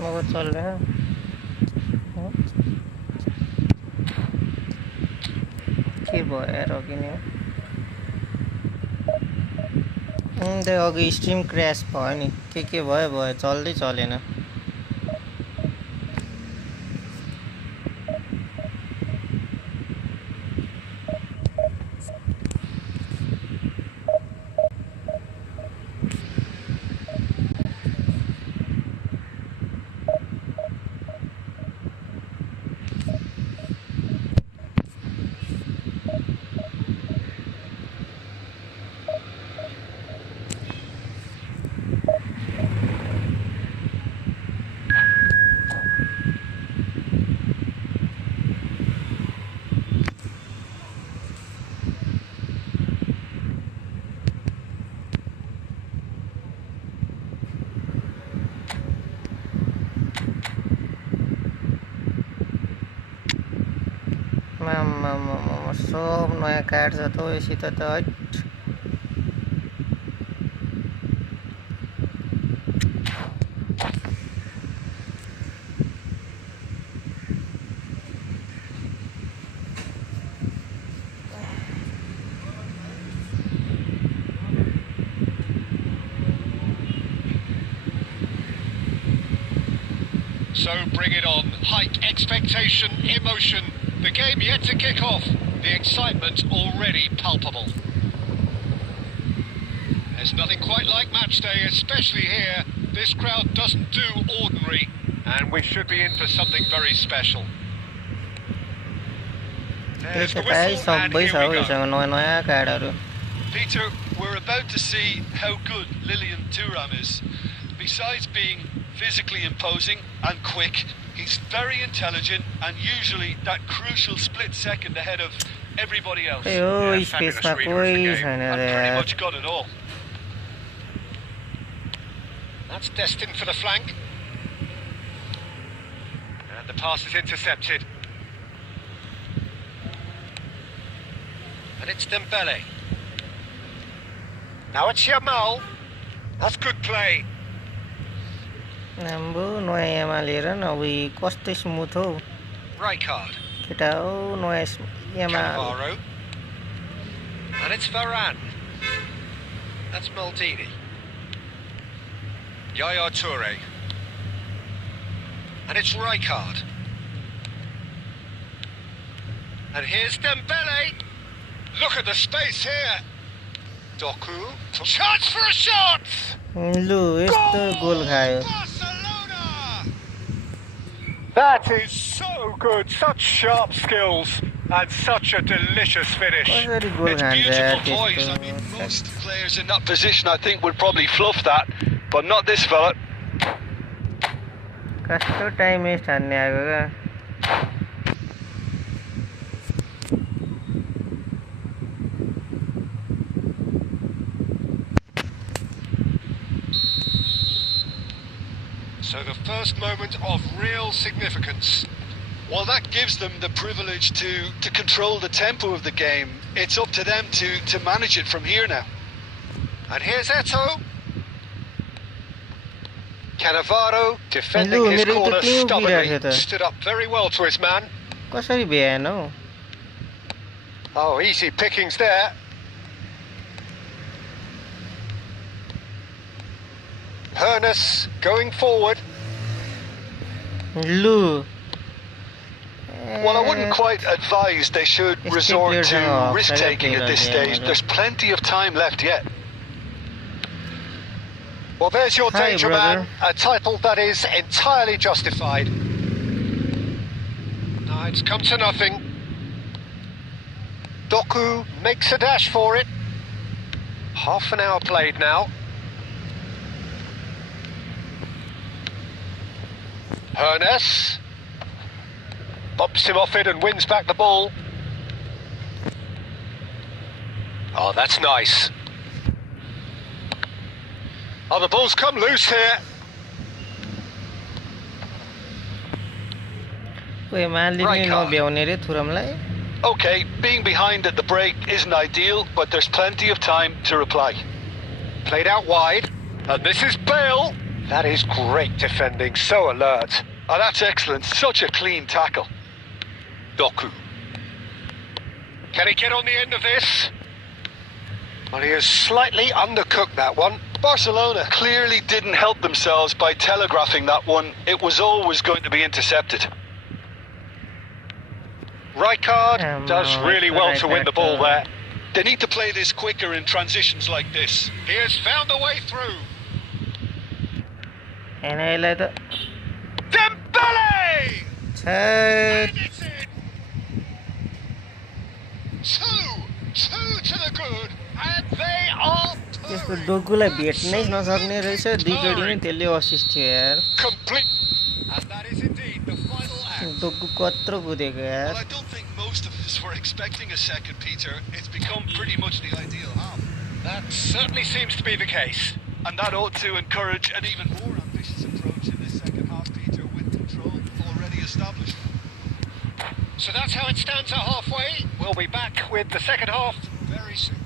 वो चल रहा है के भयो यार अघि नै त्यो अघि स्ट्रिम क्र्यास भयो नि के भयो चल्दै चलेन सब नयाँ कार्ड छ त यसित त हट So bring it on. Hype, expectation, emotion. The game yet to kick off. The excitement already palpable. There's nothing quite like match day, especially here. This crowd doesn't do ordinary, and we should be in for something very special. There's the whistle, and here we go. Peter, we're about to see how good Lilian Thuram is. Besides being physically imposing and quick, he's very intelligent and usually that crucial split second ahead of everybody else. Fabulous reader of the game, and pretty much got it all. That's destined for the flank. And the pass is intercepted. And it's Dembele. Now it's Yamal. That's good play. Nambu नयाँमा लिएर न उही कस्तो smooth हो Rijkaard. केटा हो नयाँ Cannavaro. And it's Varane. That's Maldini. Yaya Toure. And it's Rijkaard. And here's Dembele. Look at the space here. Doku. Chance for a shot! लु यस्तो गोल खायो That is so good, such sharp skills and such a delicious finish. कसरी गोल खान्छ Boys, I mean, most players in that position I think would probably fluff that, but not this fella. कस्तो time waste हान्ने आएको क्या So the first moment of real significance. Well, that gives them the privilege to control the tempo of the game. It's up to them to manage it from here now. And here's Eto'o. Cannavaro defending his corner stubbornly. Stood up very well to his man. कसरी भ्याएन हौ Oh, easy pickings there. Hernus going forward. लु Well, I wouldn't quite advise they should resort to risk-taking at this stage. There's plenty of time left yet. Well, there's your Hi, danger brother. man, a title that is entirely justified. No, it's come to nothing. Doku makes a dash for it. Half an hour played now. Hernus bumps him off it and wins back the ball. Oh, that's nice. Oh, the ball's come loose here. नभ्याउने रे थुरमलाई Okay, being behind at the break isn't ideal, but there's plenty of time to reply. Played out wide. And this is Bale. That is great defending, so alert. Oh, that's excellent. Such a clean tackle. Doku. Can he get on the end of this? Well, he has slightly undercooked that one. Barcelona clearly didn't help themselves by telegraphing that one. It was always going to be intercepted. Rijkaard does really well to win the ball there. They need to play this quicker in transitions like this. He has found a way through. And I let it. Dembele! Third. And it's in. Two to the good, and they are त्यसको डोकुलाई भेट्नै नसक्ने रहेछ दुईचोटि नै त्यसले assist थियो यार complete. And that is indeed the final act. डोकु कत्रो कुदेको यार Well, I don't think most of us were expecting a second, Peter. It's become pretty much the ideal half. That certainly seems to be the case. And that ought to encourage an even more ambitious approach in this second half, Peter, with control already established. So that's how it stands at halfway. We'll be back with the second half very soon.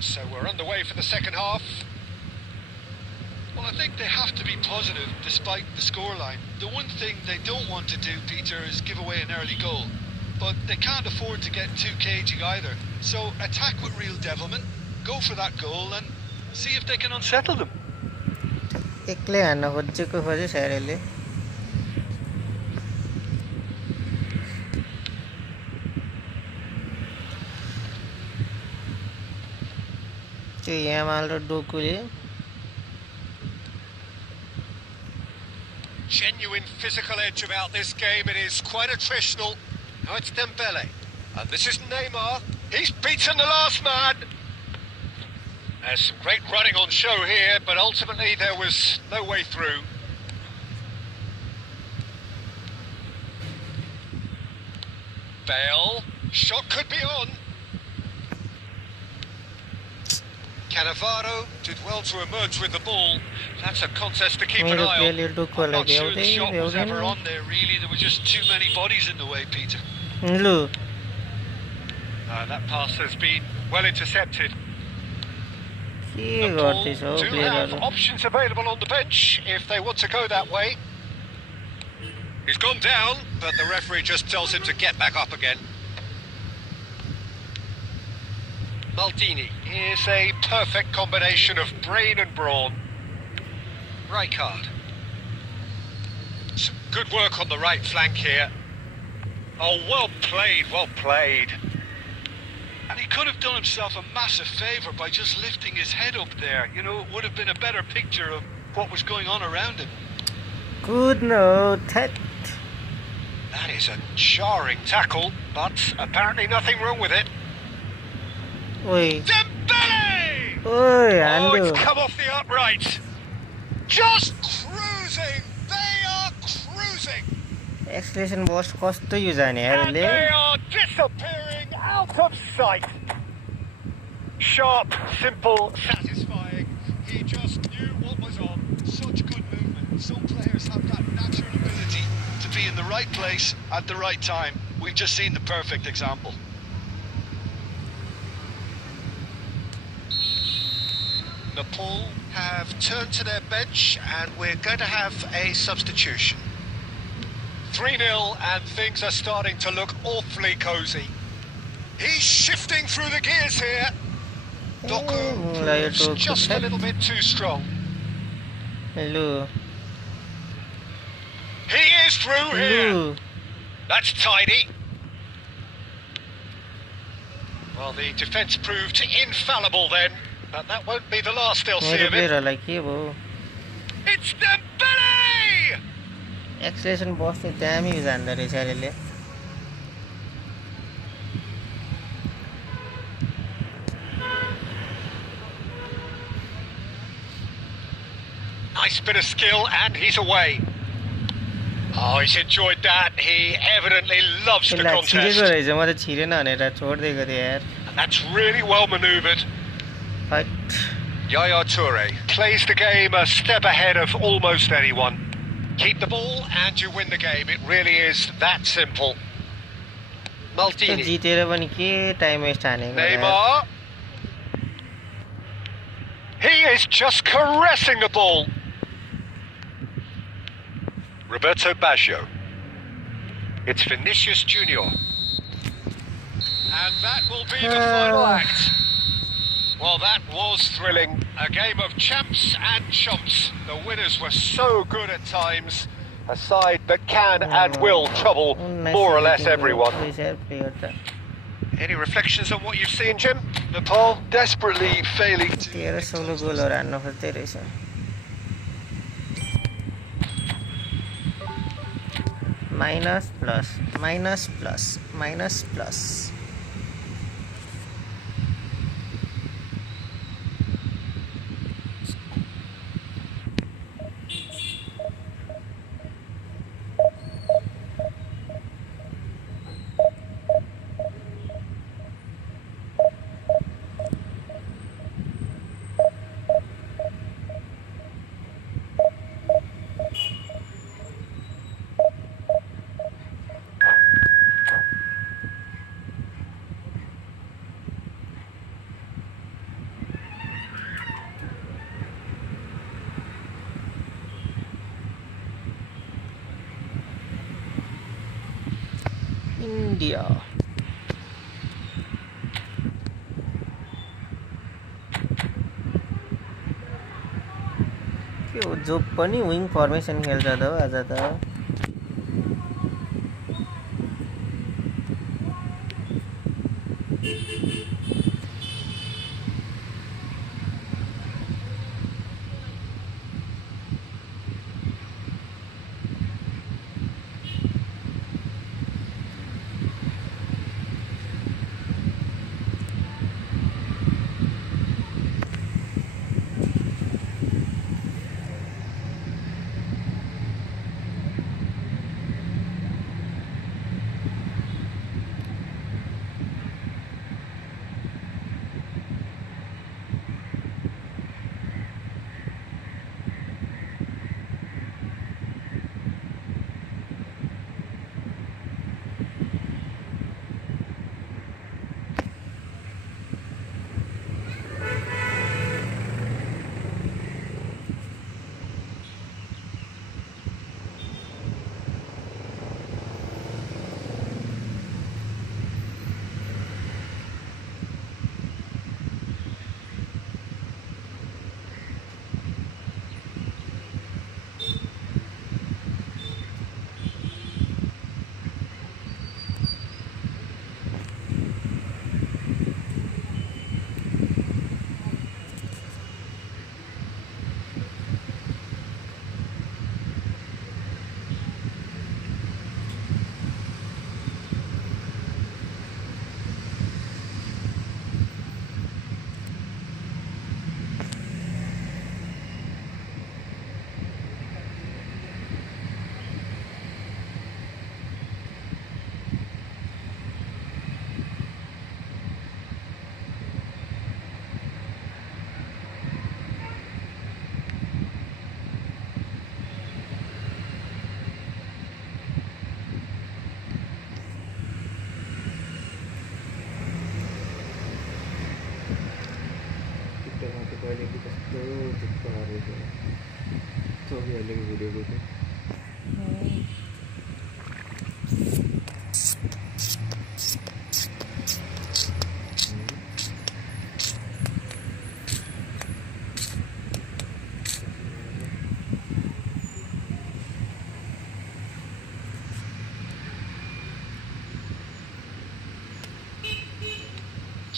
So we're underway for the second half. Well, I think they have to be positive despite the scoreline. The one thing they don't want to do, Peter, is give away an early goal. But they can't afford to get too cagey either. So attack with real devilment, go for that goal and see if they can unsettle them. एक्लै हान्न खोजेको खोजे सारेले त्यो Yamal raw डोकुले Genuine physical edge about this game. It is quite attritional. Now it's Dembele. And this is Neymar. He's beaten the last man. There's some great running on show here, but ultimately there was no way through. Bale. Shot could be on. Cannavaro did well to emerge with the ball. That's a contest to keep an मेरो eye on. प्लेयरले डोकुलाई I'm not sure the भ्याउँदै shot was ever भ्याउँदैन on there, really. There were just too many bodies in the way, Peter. लु That pass has been well intercepted. के Liverpool गर्दैछ हौ do have प्लेयरहरु options available on the bench if they want to go that way. He's gone down, but the referee just tells him to get back up again. Maldini is a perfect combination of brain and brawn. Rijkaard. Some good work on the right flank here. Oh, well played, well played. And he could have done himself a massive favour by just lifting his head up there. You know, it would have been a better picture of what was going on around him. Good no that That is a jarring tackle, but apparently nothing wrong with it. ओइ Dembele! ओइ Oh, हान्डो it's come off the upright. Just cruising. They are cruising. Expression बस कस्तो यो जाने And यारले they are disappearing out of sight. Sharp, simple, satisfying. He just knew what was on. Such good movement. Some players have that natural ability to be in the right place at the right time. We've just seen the perfect example. Nepal have turned to their bench and we're going to have a substitution. 3-0 and things are starting to look awfully cosy. He's shifting through the gears here. Doku proves just a little bit too strong. लु He is through here. लु That's tidy. Well, the defence proved infallible then, but that won't be the last they'll see मेरो of it. प्लेयरहरुलाई के भयो It's Dembele! Expression बस चाहिँ दामी यो जान्दो रहेछ अरेले Nice bit of skill, and he's away. Oh, he's enjoyed that. He evidently loves the यसलाई छिरेको contest. रहेछ म त छिरेन भनेर छोडिदिएको थिएँ यार And that's really well manoeuvred. हट Yaya Toure plays the game a step ahead of almost anyone. Keep the ball and you win the game. It really is that simple. त्यो Maldini. जितेर पनि के टाइम वेस्ट हानेको यार। Neymar. He is just caressing the ball. Roberto Baggio. It's Vinicius Junior. And that will be the final act. Well, that was thrilling. A game of champs and chumps. The winners were so good at times. A side that can and will trouble more or less everyone. Any reflections on what you've seen, Jim? Nepal desperately failing to... 13-16 गोलहरु हान्न खोज्दै रहेछ। Minus plus minus plus minus plus. India. के हो जो पनि wing formation खेल्छ त आज त।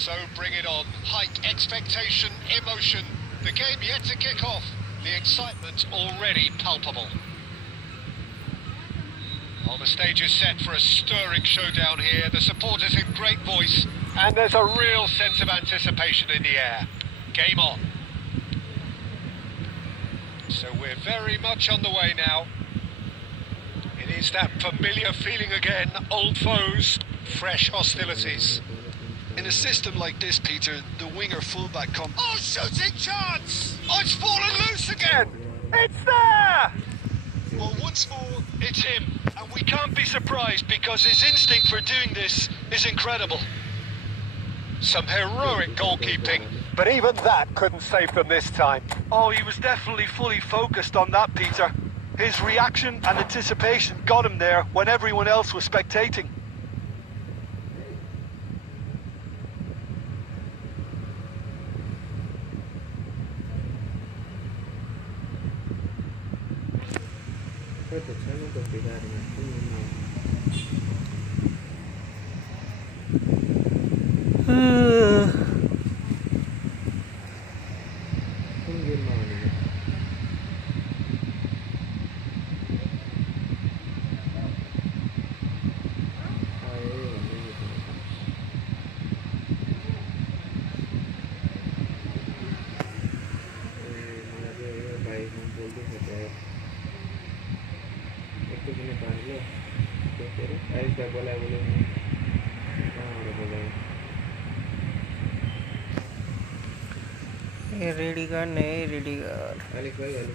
So bring it on. Hike expectation, emotion. The game yet to kick off. The excitement already palpable. Well, the stage is set for a stirring showdown here. The supporters in great voice. And there's a real sense of anticipation in the air. Game on. So we're very much on the way now. It is that familiar feeling again. Old foes, fresh hostilities. In a system like this, Peter, the winger fullback come... Oh, shooting chance! Oh, it's fallen loose again! It's there! Well, once more, It's him, and we can't be surprised because his instinct for doing this is incredible. some heroic goalkeeping, but even that couldn't save them this time. Oh, he was definitely fully focused on that, Peter. His reaction and anticipation got him there when everyone else was spectating. Ready कर नहीं ready कर Alex भाई hello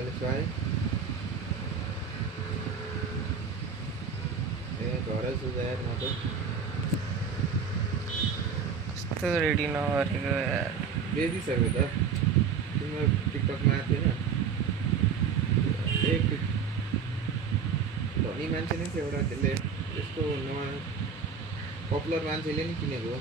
Alex भाई घर सुधार म तो ready नगरेको यार बेचिसक्यो त तिम्रो टिकटकमा आएको थिएन एक धनी मान्छे नै थियो एउटा त्यसले यस्तो नयाँ पपुलर मान्छेले नि किनेको हो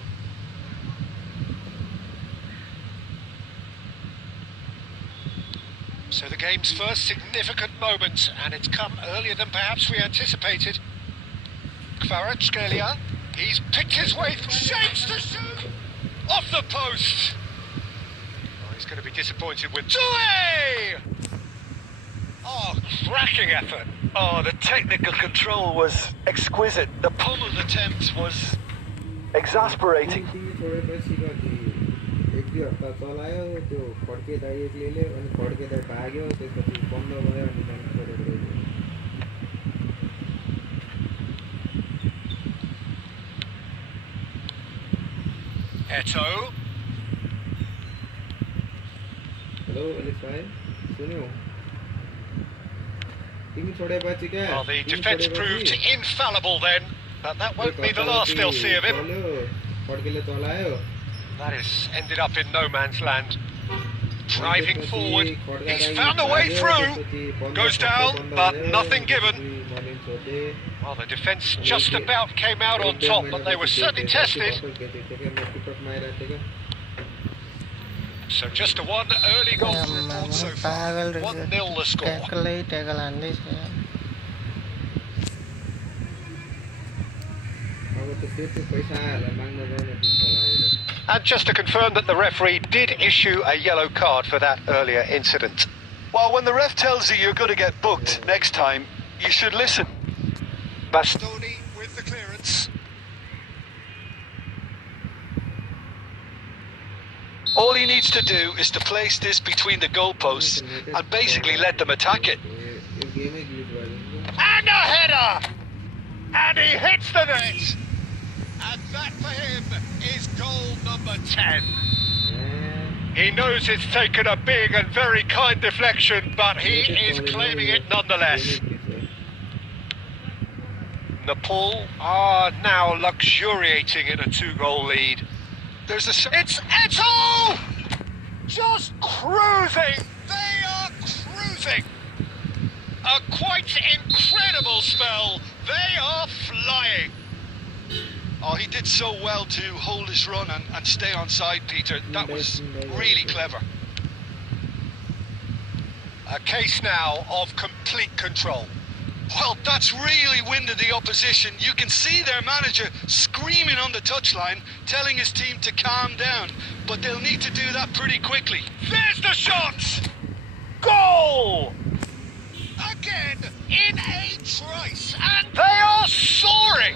So the game's first significant moment, and it's come earlier than perhaps we anticipated. Kvaratskhelia, he's picked his way through, shapes to shoot! Off the post! Oh, he's going to be disappointed with Dewey! Oh, cracking effort. Oh, the technical control was exquisite. The pummeled attempt was exasperating. एक दुई हप्ता चलायो त्यो फड्केदा एक्लैले अनि फड्केदा भाग्यो त्यसपछि बन्द भयो अनि जान छोडेको Eto. हेलो अलिक भाइ सुन्यौ तिमी छोडेपछि क्या Well, the defence proved infallible then, but that won't be the last they'll see of him. फड्केले चलायो That has ended up in no man's land. Driving forward, he's found a way through. Goes down, but nothing given. Well, the defence just about came out on top, but they were certainly tested. So just a one early goal to report so far. 1-0 the score. And just to confirm that the referee did issue a yellow card for that earlier incident. Well, when the ref tells you you're going to get booked next time, you should listen. Bastoni with the clearance. All he needs to do is to place this between the goalposts and basically let them attack it. And a header! And he hits the net! And that for him is goal number 10. He knows it's taken a big and very kind deflection, but he is claiming it nonetheless. Nepal are now luxuriating in a 2-goal lead. There's a... It's Eto! Just cruising! They are cruising! A quite incredible spell. They are flying. Oh, he did so well to hold his run and stay on side, Peter. That was really clever. A case now of complete control. Well, that's really winded the opposition. You can see their manager screaming on the touchline, telling his team to calm down. But they'll need to do that pretty quickly. There's the shot! Goal! Again, in a trice, and they are soaring!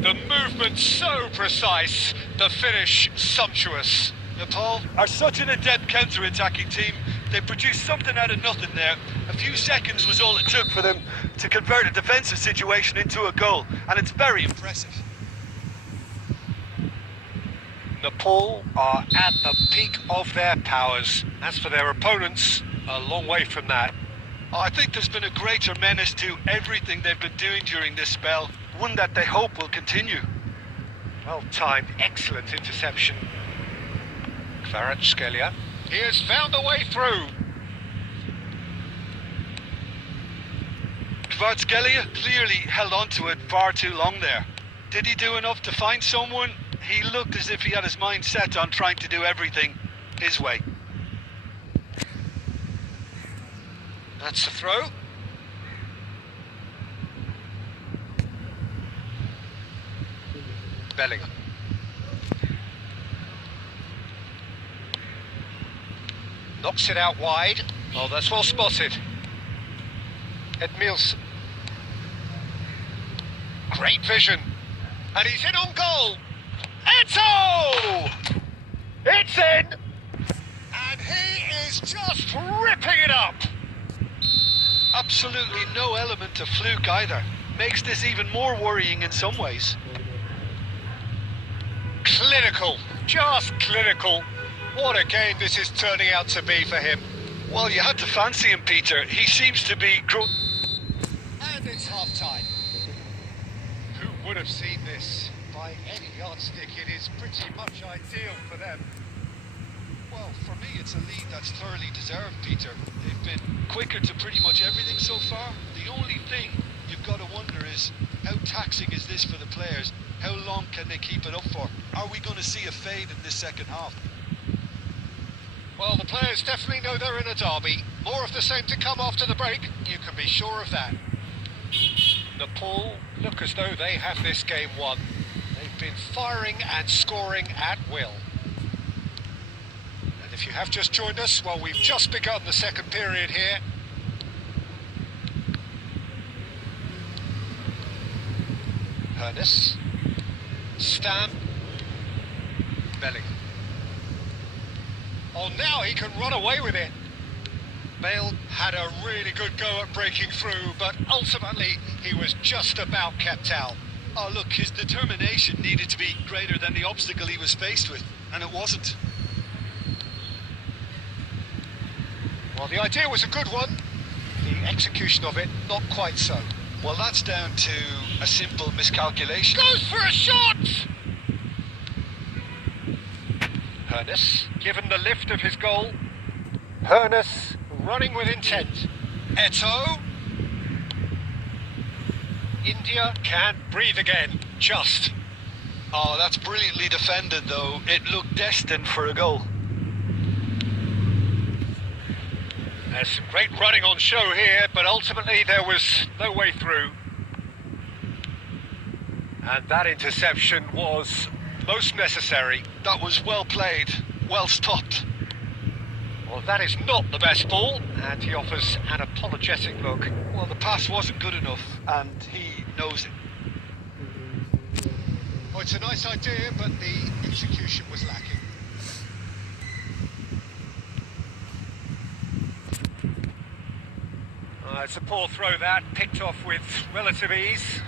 The movement so precise, the finish sumptuous. Nepal are such an adept counter-attacking team. They produced something out of nothing there. A few seconds was all it took for them to convert a defensive situation into a goal, and it's very impressive. Nepal are at the peak of their powers. As for their opponents, a long way from that. I think there's been a greater menace to everything they've been doing during this spell, one that they hope will continue. Well timed, excellent interception. Kvaratskhelia. He has found a way through. Kvaratskhelia clearly held on to it far too long there. Did he do enough to find someone? He looked as if he had his mind set on trying to do everything his way. That's the throw. Bellingham. Knocks it out wide. Oh, that's well spotted. Edmilson. Great vision. And he's in on goal. Eto! It's in! And he is just ripping it up. Absolutely no element of fluke either. Makes this even more worrying in some ways. Clinical. Just clinical. What a game this is turning out to be for him. Well, you had to fancy him, Peter. He seems to be... And it's half-time. Who would have seen this? By any yardstick, it is pretty much ideal for them. Well, for me, it's a lead that's thoroughly deserved, Peter. They've been quicker to pretty much everything so far. The only thing you've got to wonder is, how taxing is this for the players? How long can they keep it up for? Are we going to see a fade in this second half? Well, the players definitely know they're in a derby. More of the same to come after the break, you can be sure of that. Nepal look as though they have this game won. They've been firing and scoring at will. And if you have just joined us, well, we've just begun the second period here. Hernus. Stam. Bellingham. Oh, now he can run away with it. Bale had a really good go at breaking through, but ultimately he was just about kept out. Oh, look, his determination needed to be greater than the obstacle he was faced with, and it wasn't. Well, the idea was a good one. The execution of it, not quite so. Well, that's down to a simple miscalculation. Goes for a shot! Hernus, given the lift of his goal. Hernus, running with intent. Eto. India can't breathe again. Just. Oh, that's brilliantly defended, though. It looked destined for a goal. There's some great running on show here, but ultimately there was no way through. And that interception was most necessary. That was well played, well stopped. Well, that is not the best ball, and he offers an apologetic look. Well, the pass wasn't good enough, and he knows it. Oh, it's a nice idea, but the execution was lacking. It's a poor throw that, picked off with relative ease.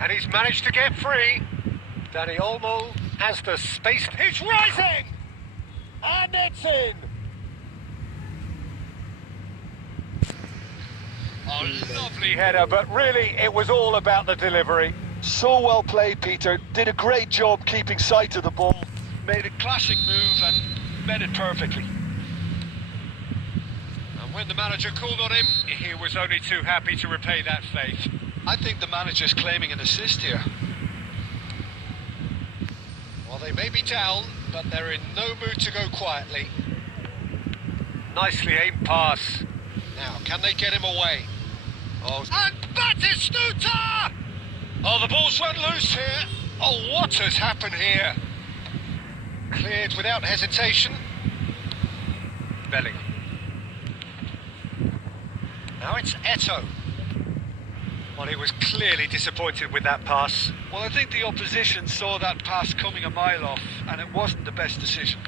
And he's managed to get free. Danny Olmo has the space. He's rising! And it's in! Oh, lovely header, but really it was all about the delivery. So well played, Peter. Did a great job keeping sight of the ball. Made a classic move and met it perfectly. And when the manager called on him, he was only too happy to repay that faith. I think the manager's claiming an assist here. Well, they may be down, but they're in no mood to go quietly. Nicely aimed pass. Now, can they get him away? Oh, and Batistuta! Oh, the ball's run loose here. Oh, what has happened here? Cleared without hesitation. Bellingham. Now it's Eto. Well, he was clearly disappointed with that pass. Well, I think the opposition saw that pass coming a mile off, and it wasn't the best decision.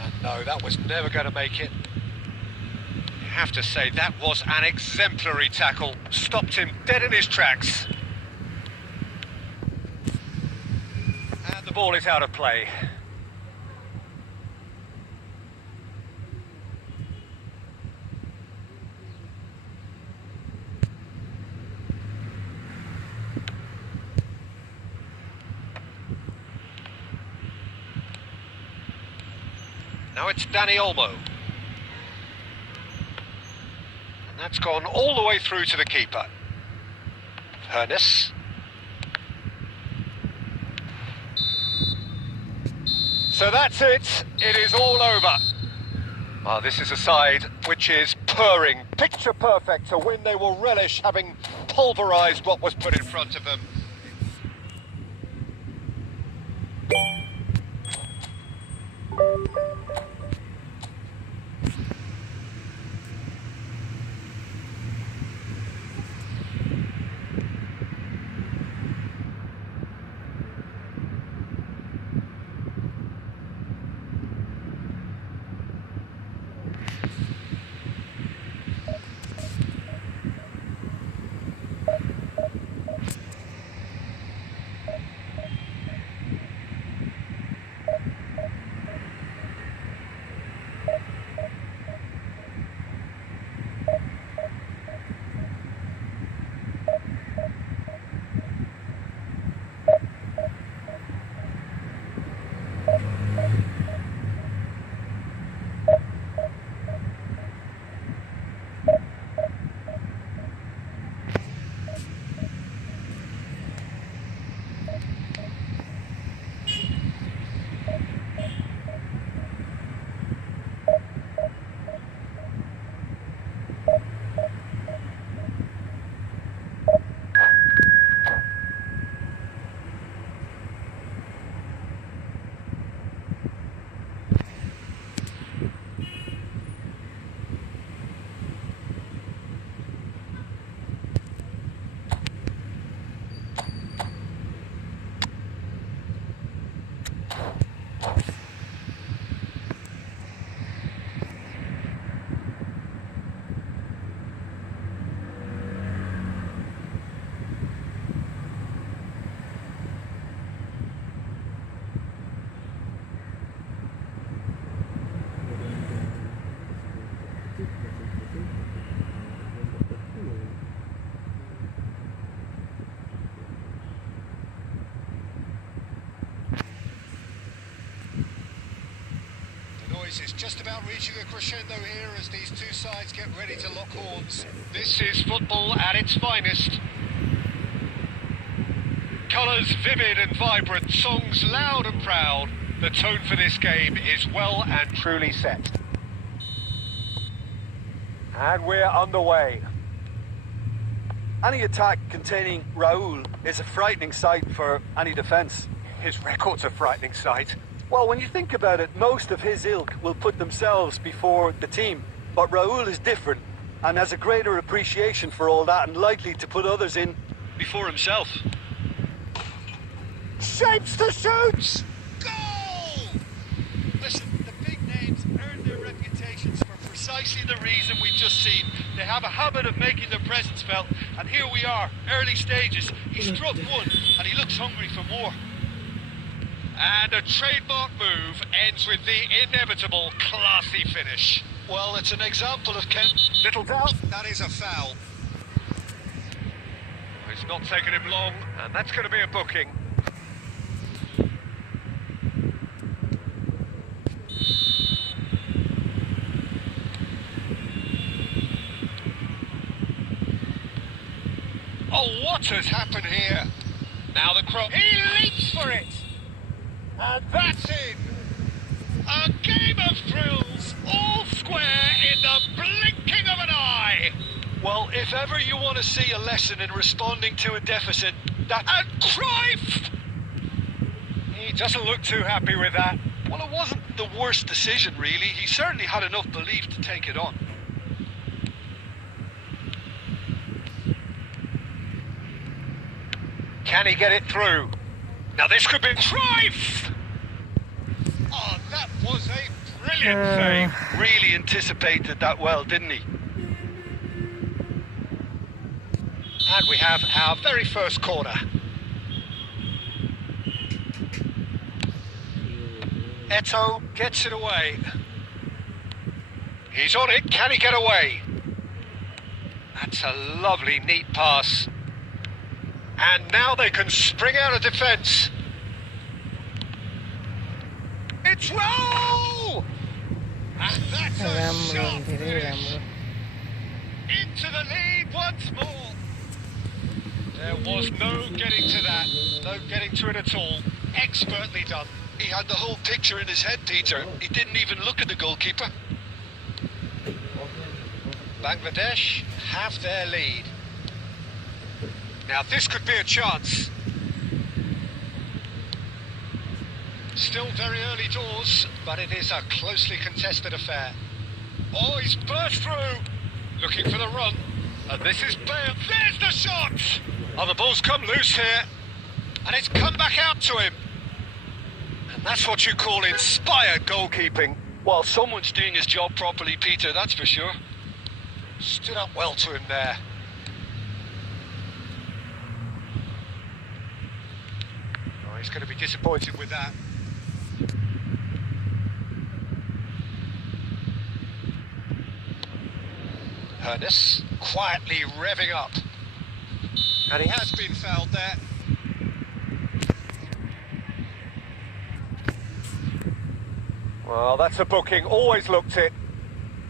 And No, that was never going to make it. You have to say, that was an exemplary tackle. Stopped him dead in his tracks. And the ball is out of play. Now it's Danny Olmo. And that's gone all the way through to the keeper. Hernes. So that's it. It is all over. Ah, this is a side which is purring. Picture perfect, a win they will relish, having pulverised what was put in front of them. Is just about reaching a crescendo here as these two sides get ready to lock horns. This is football at its finest. Colours vivid and vibrant, songs loud and proud. The tone for this game is well and truly set. And we're underway. Any attack containing Raul is a frightening sight for any defence. His record's a frightening sight. Well, when you think about it, most of his ilk will put themselves before the team. But Raul is different and has a greater appreciation for all that and likely to put others in before himself. Shapes to shoot! Goal! Listen, the big names earn their reputations for precisely the reason we've just seen. They have a habit of making their presence felt, and here we are, early stages. He struck one, and he looks hungry for more. And a trademark move ends with the inevitable classy finish. Well, it's an example of Little doubt, that is a foul. It's not taken him long, and that's going to be a booking. Oh, what has happened here? Now the cross. He leaps for it! And that's in! A game of thrills, all square in the blinking of an eye! Well, if ever you want to see a lesson in responding to a deficit, that... And Cruyff! He doesn't look too happy with that. Well, it wasn't the worst decision, really. He certainly had enough belief to take it on. Can he get it through? Now this could be Cruyff! Oh, that was a Brilliant save. Really anticipated that well, didn't he? And we have our very first corner. Eto gets it away. He's on it. Can he get away? That's a lovely, neat pass. And now they can spring out of defence. It's low! And that's a shot. Finish. Into the lead once more. There was no getting to that. No getting to it at all. Expertly done. He had the whole picture in his head, Peter. He didn't even look at the goalkeeper. Bangladesh have their lead. Now this could be a chance. Still very early doors, but it is a closely contested affair. Oh, he's burst through. Looking for the run. And this is Bale. There's the shot! Oh, the ball's come loose here. And it's come back out to him. And that's what you call inspired goalkeeping. Well, someone's doing his job properly, Peter, that's for sure. Stood up well to him there. Oh, he's going to be disappointed with that. Ernest quietly revving up. And he has been fouled there. Well, that's a booking. Always looked it.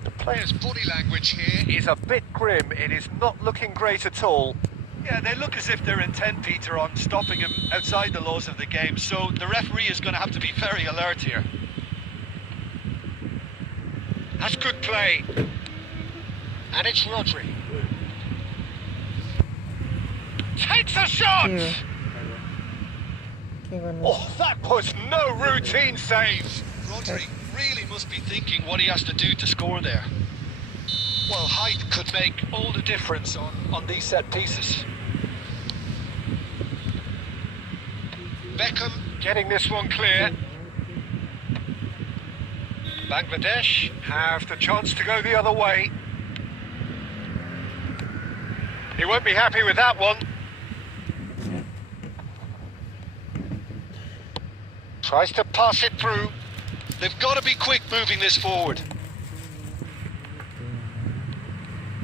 The player's body language here is a bit grim. It is not looking great at all. Yeah, they look as if they're intent, Peter, on stopping him outside the laws of the game, so the referee is going to have to be very alert here. That's good play. And it's Rodri. Takes a shot! Oh, that was no routine save. Rodri really must be thinking what he has to do to score there. Well, height could make all the difference on these set pieces. Beckham getting this one clear. Bangladesh have the chance to go the other way. He won't be happy with that one. Tries to pass it through. They've got to be quick moving this forward.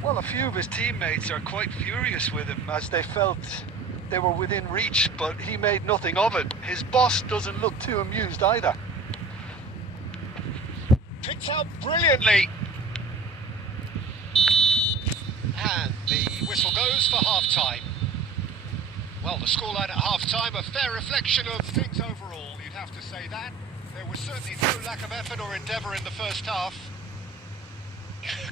Well, a few of his teammates are quite furious with him as they felt they were within reach, but he made nothing of it. His boss doesn't look too amused either. Picked out brilliantly. And the whistle goes for half-time. Well, the scoreline at half-time, a fair reflection of things overall, you'd have to say that. There was certainly no lack of effort or endeavour in the first half.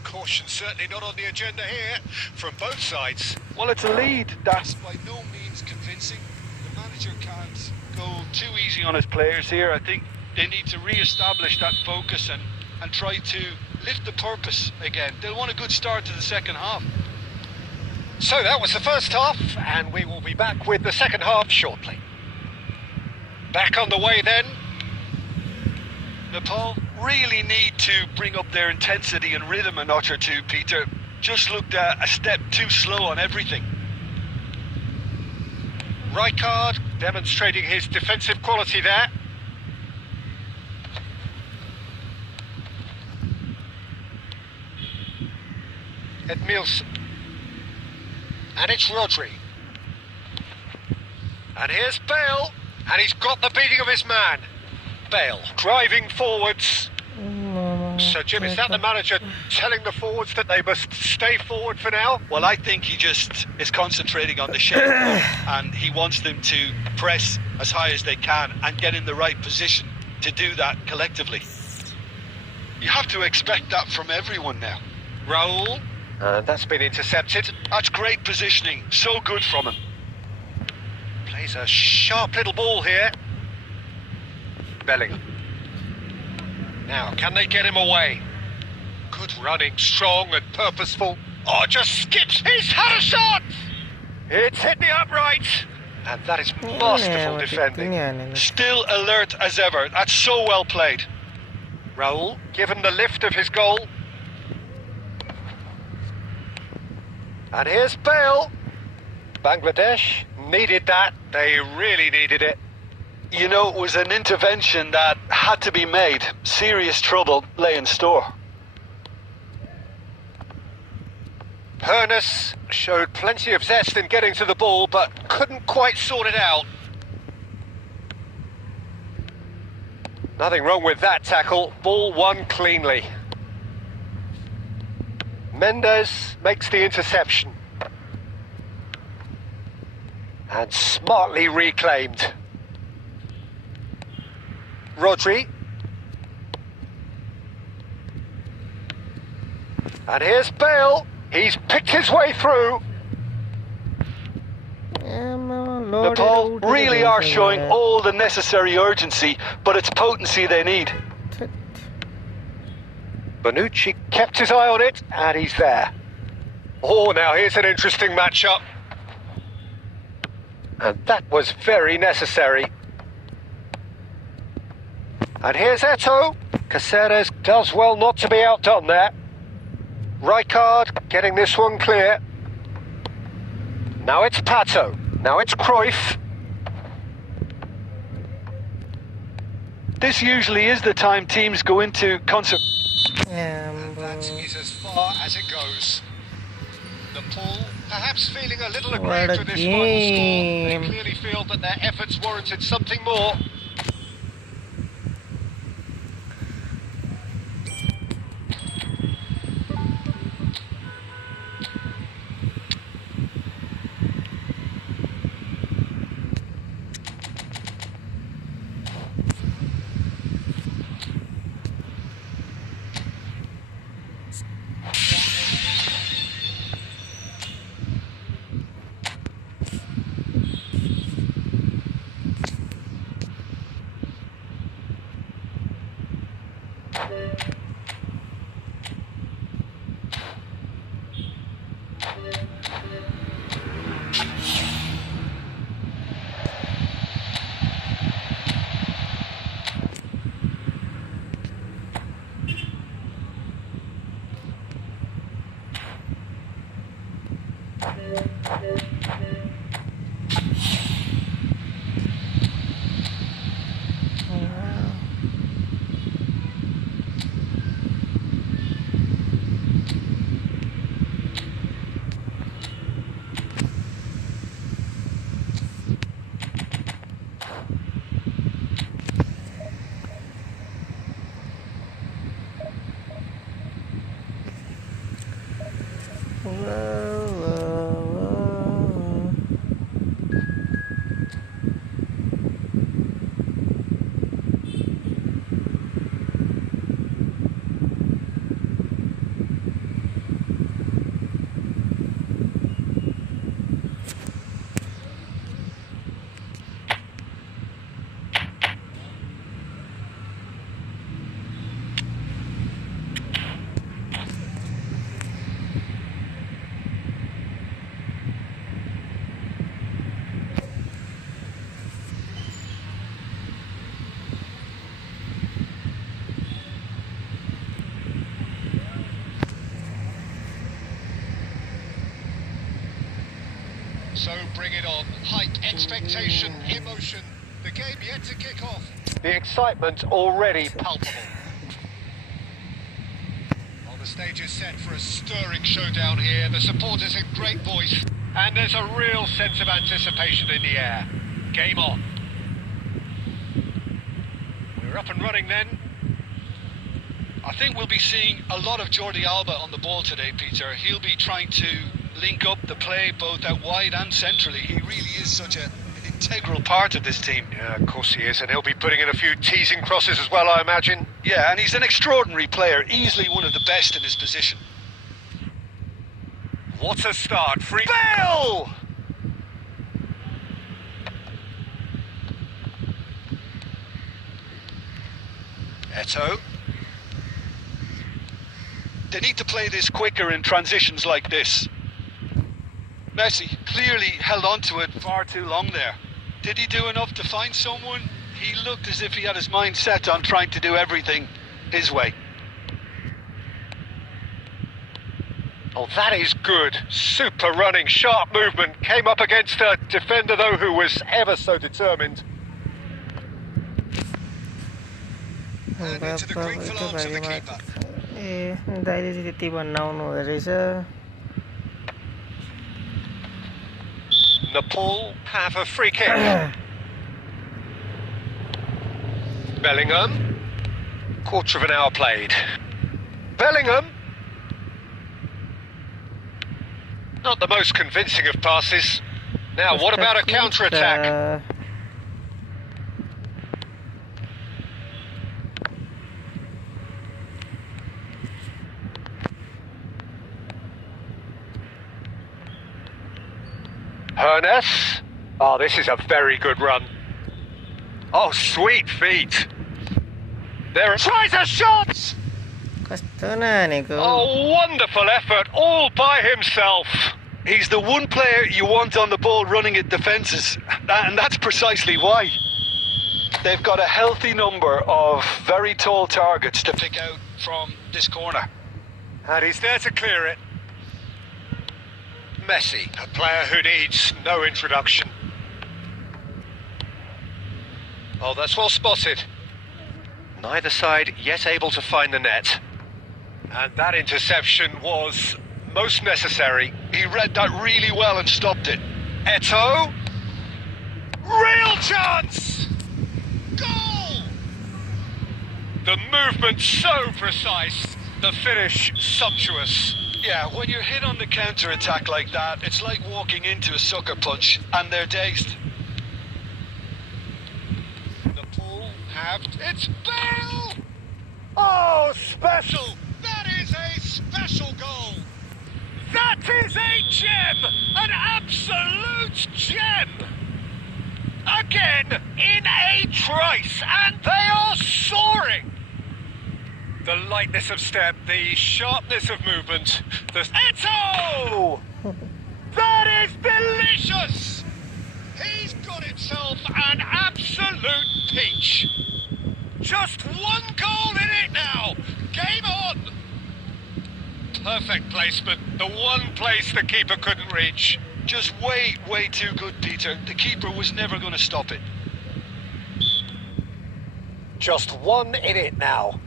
Caution certainly not on the agenda here, from both sides. Well, it's a lead. That's by no means convincing. The manager can't go too easy on his players here. I think they need to re-establish that focus and try to lift the purpose again. They'll want a good start to the second half. So that was the first half, and we will be back with the second half shortly. Back on the way then. Nepal really need to bring up their intensity and rhythm a notch or two, Peter. Just looked a step too slow on everything. Rijkaard demonstrating his defensive quality there. Edmilson. And it's Rodri. And here's Bale. And he's got the beating of his man. Bale driving forwards. So, Jim, is that the manager telling the forwards that they must stay forward for now? Well, I think he just is concentrating on the shape and he wants them to press as high as they can and get in the right position to do that collectively. You have to expect that from everyone now. Raul. That's been intercepted. That's great positioning. So good from him. Plays a sharp little ball here. Bellingham. Now, can they get him away? Good running, strong and purposeful. Oh, just skips. He's had a shot! It's hit the upright. And that is masterful defending. Still alert as ever. That's so well played. Still alert as ever. That's so well played. Still alert as ever. That's so well played. And that is masterful defending. Still alert as ever. That's so well played. And that is masterful defending. Still alert as ever. That's so well played. Still alert as ever. That's so well played. Raul, given the lift of his goal. And here's Bale. Bangladesh needed that. They really needed it. You know, it was an intervention that had to be made. Serious trouble lay in store. Pernas showed plenty of zest in getting to the ball, but couldn't quite sort it out. Nothing wrong with that tackle. Ball won cleanly. Mendes makes the interception. And smartly reclaimed. Rodri. And here's Bale. He's picked his way through. Nepal really are showing all the necessary urgency, but it's potency they need. Bonucci kept his eye on it, and he's there. Oh, now here's an interesting matchup. And that was very necessary. And here's Eto'o. Caceres does well not to be outdone there. Rijkaard getting this one clear. Now it's Pato. Now it's Cruyff. This usually is the time teams go into concert. That is as far as it goes. Nepal perhaps feeling a little aggrieved with this final score. They clearly feel that their efforts warranted something more. So bring it on. Hype, expectation, emotion. The game yet to kick off. The excitement already palpable. Well, the stage is set for a stirring showdown here. The supporters in great voice. And there's a real sense of anticipation in the air. Game on. We're up and running then. I think we'll be seeing a lot of Jordi Alba on the ball today, Peter. He'll be trying to link up the play both out wide and centrally. He really is such an integral part of this team. Yeah, of course he is, and he'll be putting in a few teasing crosses as well, I imagine. Yeah, and he's an extraordinary player, easily one of the best in his position. What a start, free Bale! Eto'o. They need to play this quicker in transitions like this. Messi clearly held on to it far too long there. Did he do enough to find someone? He looked as if he had his mind set on trying to do everything. his way. Oh, that is good. Super running, sharp movement. Came up against a defender, though, who was ever so determined. And into the grateful arms of the keeper. ए दाइले चाहिँ त्यति भन्न आउनु हुँदो रहेछ. Nepal have a free kick. Bellingham. Quarter of an hour played. Bellingham. Not the most convincing of passes. Now, what about a counter-attack? Hernes. Oh, this is a very good run. Oh, sweet feet. There tries a shot! कस्तो नहानेको. Oh, wonderful effort, all by himself. He's the one player you want on the ball running at defences, and that's precisely why. They've got a healthy number of very tall targets to pick out from this corner. And he's there to clear it. Messi, a player who needs no introduction. Oh, that's well spotted. Neither side yet able to find the net. And that interception was most necessary. He read that really well and stopped it. Eto'o. Real chance! Goal! The movement so precise. The finish sumptuous. Yeah, when you're hit on the counter-attack like that, it's like walking into a sucker punch, and they're dazed. Nepal have... It's Bale! Oh, special! That is a special goal! That is a gem! An absolute gem! Again, in a trice, and they are soaring! The lightness of step, the sharpness of movement, the... Eto'o! That is delicious! He's got himself an absolute peach. Just one goal in it now. Game on. Perfect placement. The one place the keeper couldn't reach. Just way too good, Peter. The keeper was never going to stop it. Just one in it now.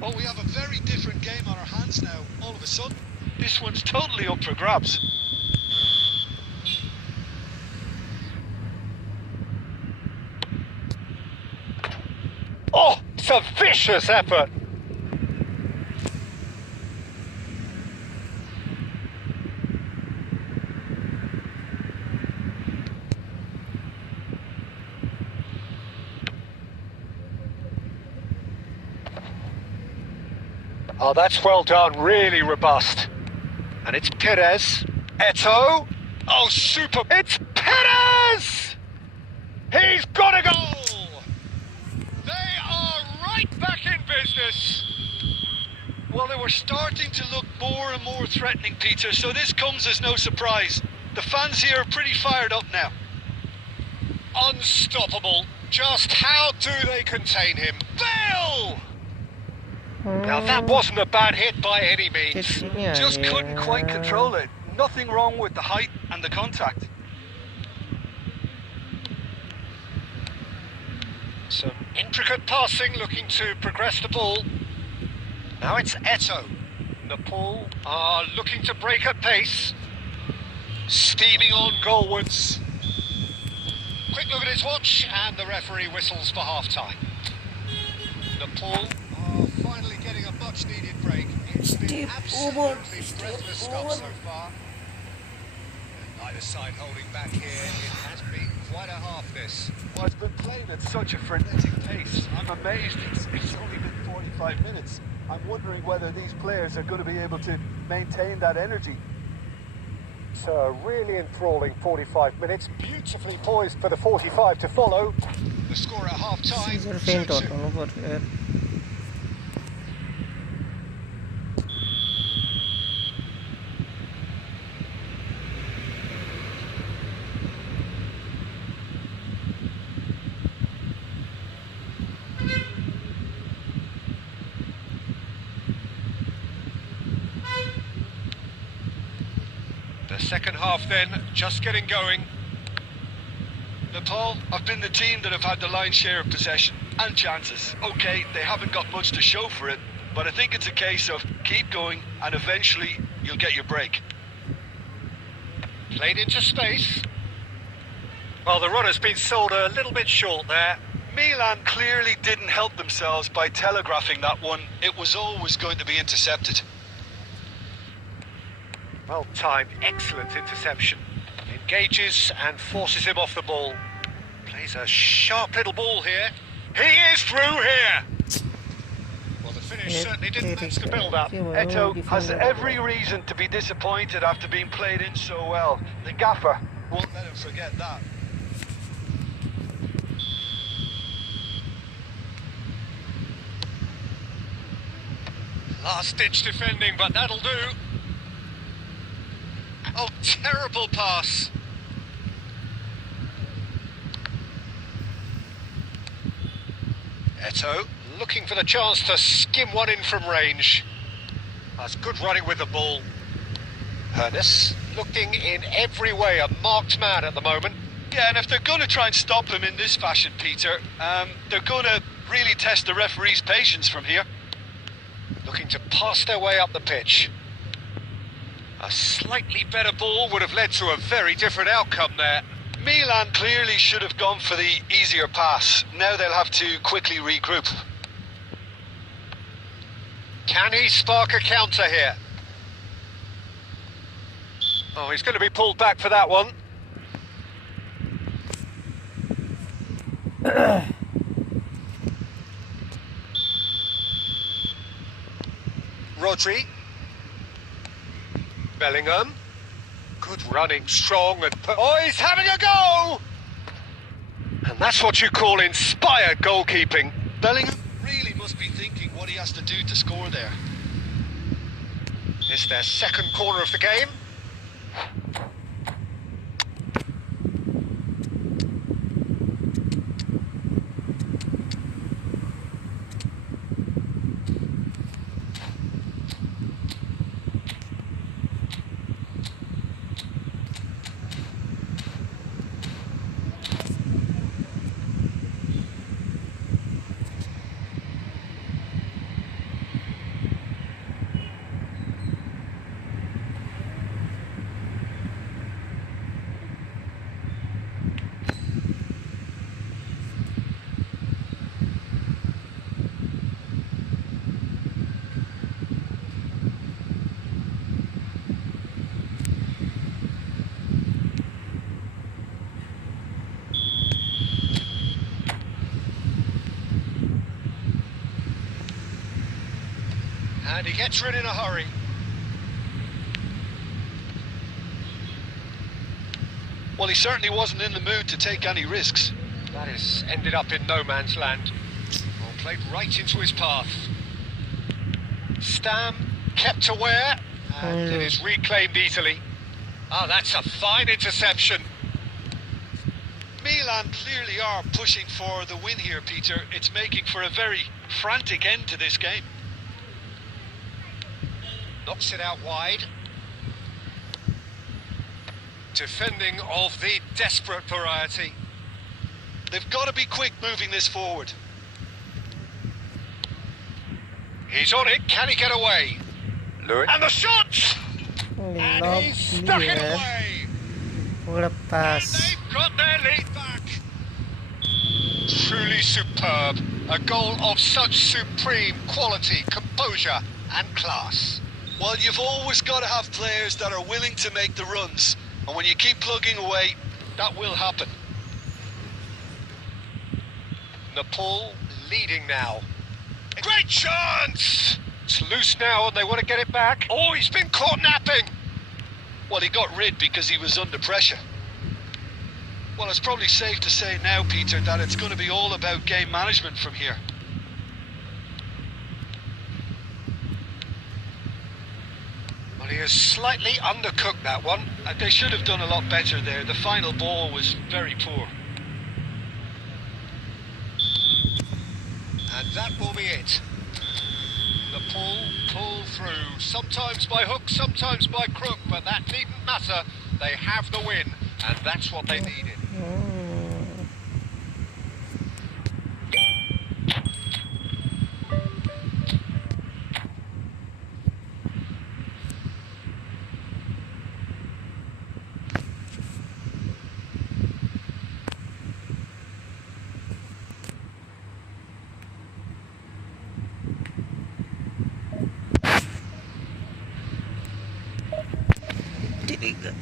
Well, we have a very different game on our hands now, all of a sudden. This one's totally up for grabs. Oh, it's a vicious effort. Oh, that's well done, really robust. And it's Perez. Eto'o. Oh, super. It's Perez! He's got a goal! They are right back in business. Well, they were starting to look more and more threatening, Peter, so this comes as no surprise. The fans here are pretty fired up now. Unstoppable. Just how do they contain him? Bale! Now that wasn't a bad hit by any means. Just couldn't quite control it. Nothing wrong with the height and the contact. Some intricate passing, looking to progress the ball. Now it's Eto'o. Nepal are looking to break at pace. Steaming on goalwards. Quick look at his watch, and the referee whistles for half-time. Nepal are finally getting a much-needed break. It's been absolutely breathless stuff so far. And neither side holding back here. It has been quite a half, this. Well, it's been playing at such a frenetic pace. I'm amazed it's only been 45 minutes. I'm wondering whether these players are going to be able to maintain that energy. It's a really enthralling 45 minutes, beautifully poised for the 45 to follow. The score at half-time, 2-2. The second half then, just getting going. Nepal have been the team that have had the lion's share of possession and chances. Okay, they haven't got much to show for it, but I think it's a case of keep going and eventually you'll get your break. Played into space. Well, the runner's been sold a little bit short there. Milan clearly didn't help themselves by telegraphing that one. It was always going to be intercepted. Well timed, excellent interception. Engages and forces him off the ball. Plays a sharp little ball here. He is through here! Well, the finish certainly didn't match the build-up. Eto has every reason to be disappointed after being played in so well. The gaffer won't let him forget that. Last-ditch defending, but that'll do. Oh, terrible pass. Eto looking for the chance to skim one in from range. That's good running with the ball. Hernes looking in every way a marked man at the moment. Yeah, and if they're going to try and stop him in this fashion, Peter, they're going to really test the referee's patience from here. Looking to pass their way up the pitch. A slightly better ball would have led to a very different outcome there. Milan clearly should have gone for the easier pass. Now they'll have to quickly regroup. Can he spark a counter here? Oh, he's going to be pulled back for that one. Rodri. Bellingham. Good running, strong and... Oh, he's having a go! And that's what you call inspired goalkeeping. Bellingham really must be thinking what he has to do to score there. It's their second corner of the game. And he gets rid in a hurry. Well, he certainly wasn't in the mood to take any risks. That has ended up in no man's land. Well, played right into his path. Stam kept aware, and it is reclaimed easily. Oh, that's a fine interception. Milan clearly are pushing for the win here, Peter. It's making for a very frantic end to this game. Knocks it out wide. Defending of the desperate variety. They've got to be quick moving this forward. He's on it. Can he get away? And the shot! And he stuck it away. What a pass. And they've got their lead back. Truly superb. A goal of such supreme quality, composure and class. Well, you've always got to have players that are willing to make the runs. And when you keep plugging away, that will happen. Nepal leading now. Great chance! It's loose now and they want to get it back. Oh, he's been caught napping! Well, he got rid because he was under pressure. Well, it's probably safe to say now, Peter, that it's going to be all about game management from here. Well, he has slightly undercooked that one. They should have done a lot better there. The final ball was very poor. And that will be it. Nepal pull through. Sometimes by hook, sometimes by crook, but that needn't matter. They have the win, and that's what they needed. Tiga.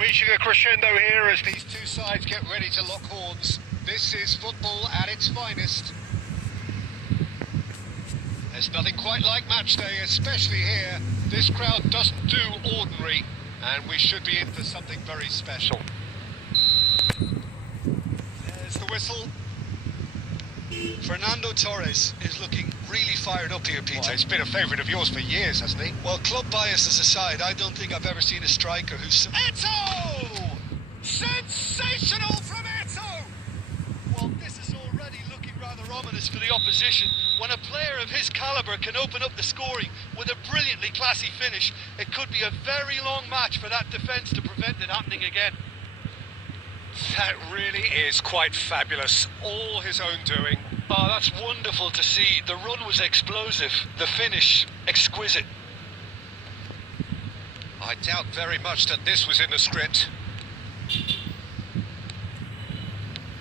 Reaching a crescendo here as these two sides get ready to lock horns. This is football at its finest. There's nothing quite like match day, especially here. This crowd doesn't do ordinary, and we should be in for something very special. There's the whistle. Fernando Torres is looking really fired up here, Peter. Well, he's been a favourite of yours for years, hasn't he? Well, club biases aside, I don't think I've ever seen a striker who's... Eto! Sensational from Eto! Well, this is already looking rather ominous for the opposition. When a player of his calibre can open up the scoring with a brilliantly classy finish, it could be a very long match for that defence to prevent it happening again. That really is quite fabulous. All his own doing. Oh, that's wonderful to see. The run was explosive, the finish exquisite. I doubt very much that this was in the script.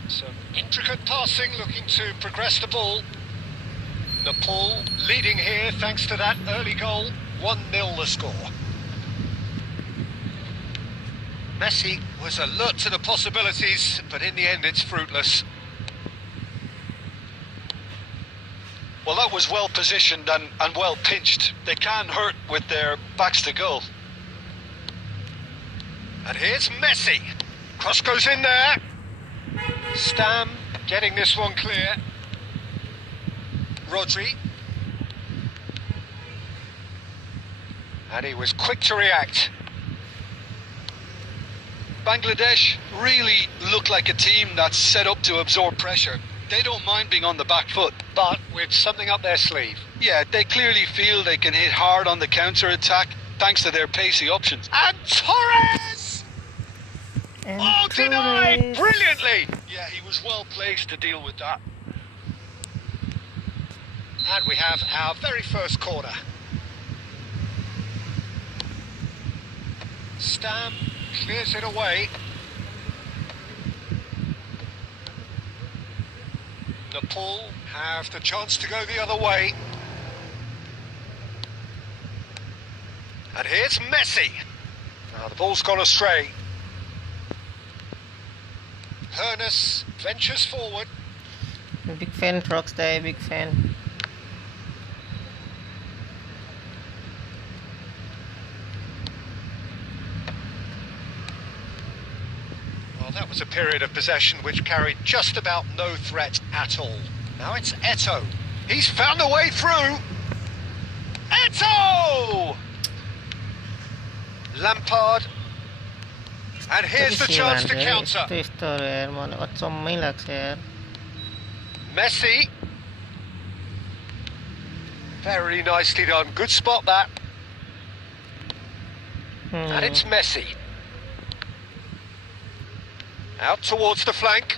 Some intricate passing, looking to progress the ball. Nepal leading here thanks to that early goal. 1-0 the score. Messi was alert to the possibilities, but in the end it's fruitless. Well, that was well positioned and well pinched. They can hurt with their backs to goal. And here's Messi. Cross goes in there. Stam getting this one clear. Rodri. And he was quick to react. Bangladesh really look like a team that's set up to absorb pressure. They don't mind being on the back foot. but with something up their sleeve. Yeah, they clearly feel they can hit hard on the counter-attack thanks to their pacey options. And Torres! And Oh, denied Torres. brilliantly! Yeah, he was well placed to deal with that. And we have our very first corner. Stam clears it away. Nepal have the chance to go the other way. And here's Messi. Now the ball's gone astray. Hernus ventures forward. Big fan, Frogs die, big fan. Well, that was a period of possession which carried just about no threat at all. Now it's Eto'o. He's found a way through. Eto'o! Lampard. And here's the chance to counter. यस्तो यार मलाई अचम्मै लाग्छ यार. Messi. Very nicely done. Good spot that. And it's Messi. Out towards the flank.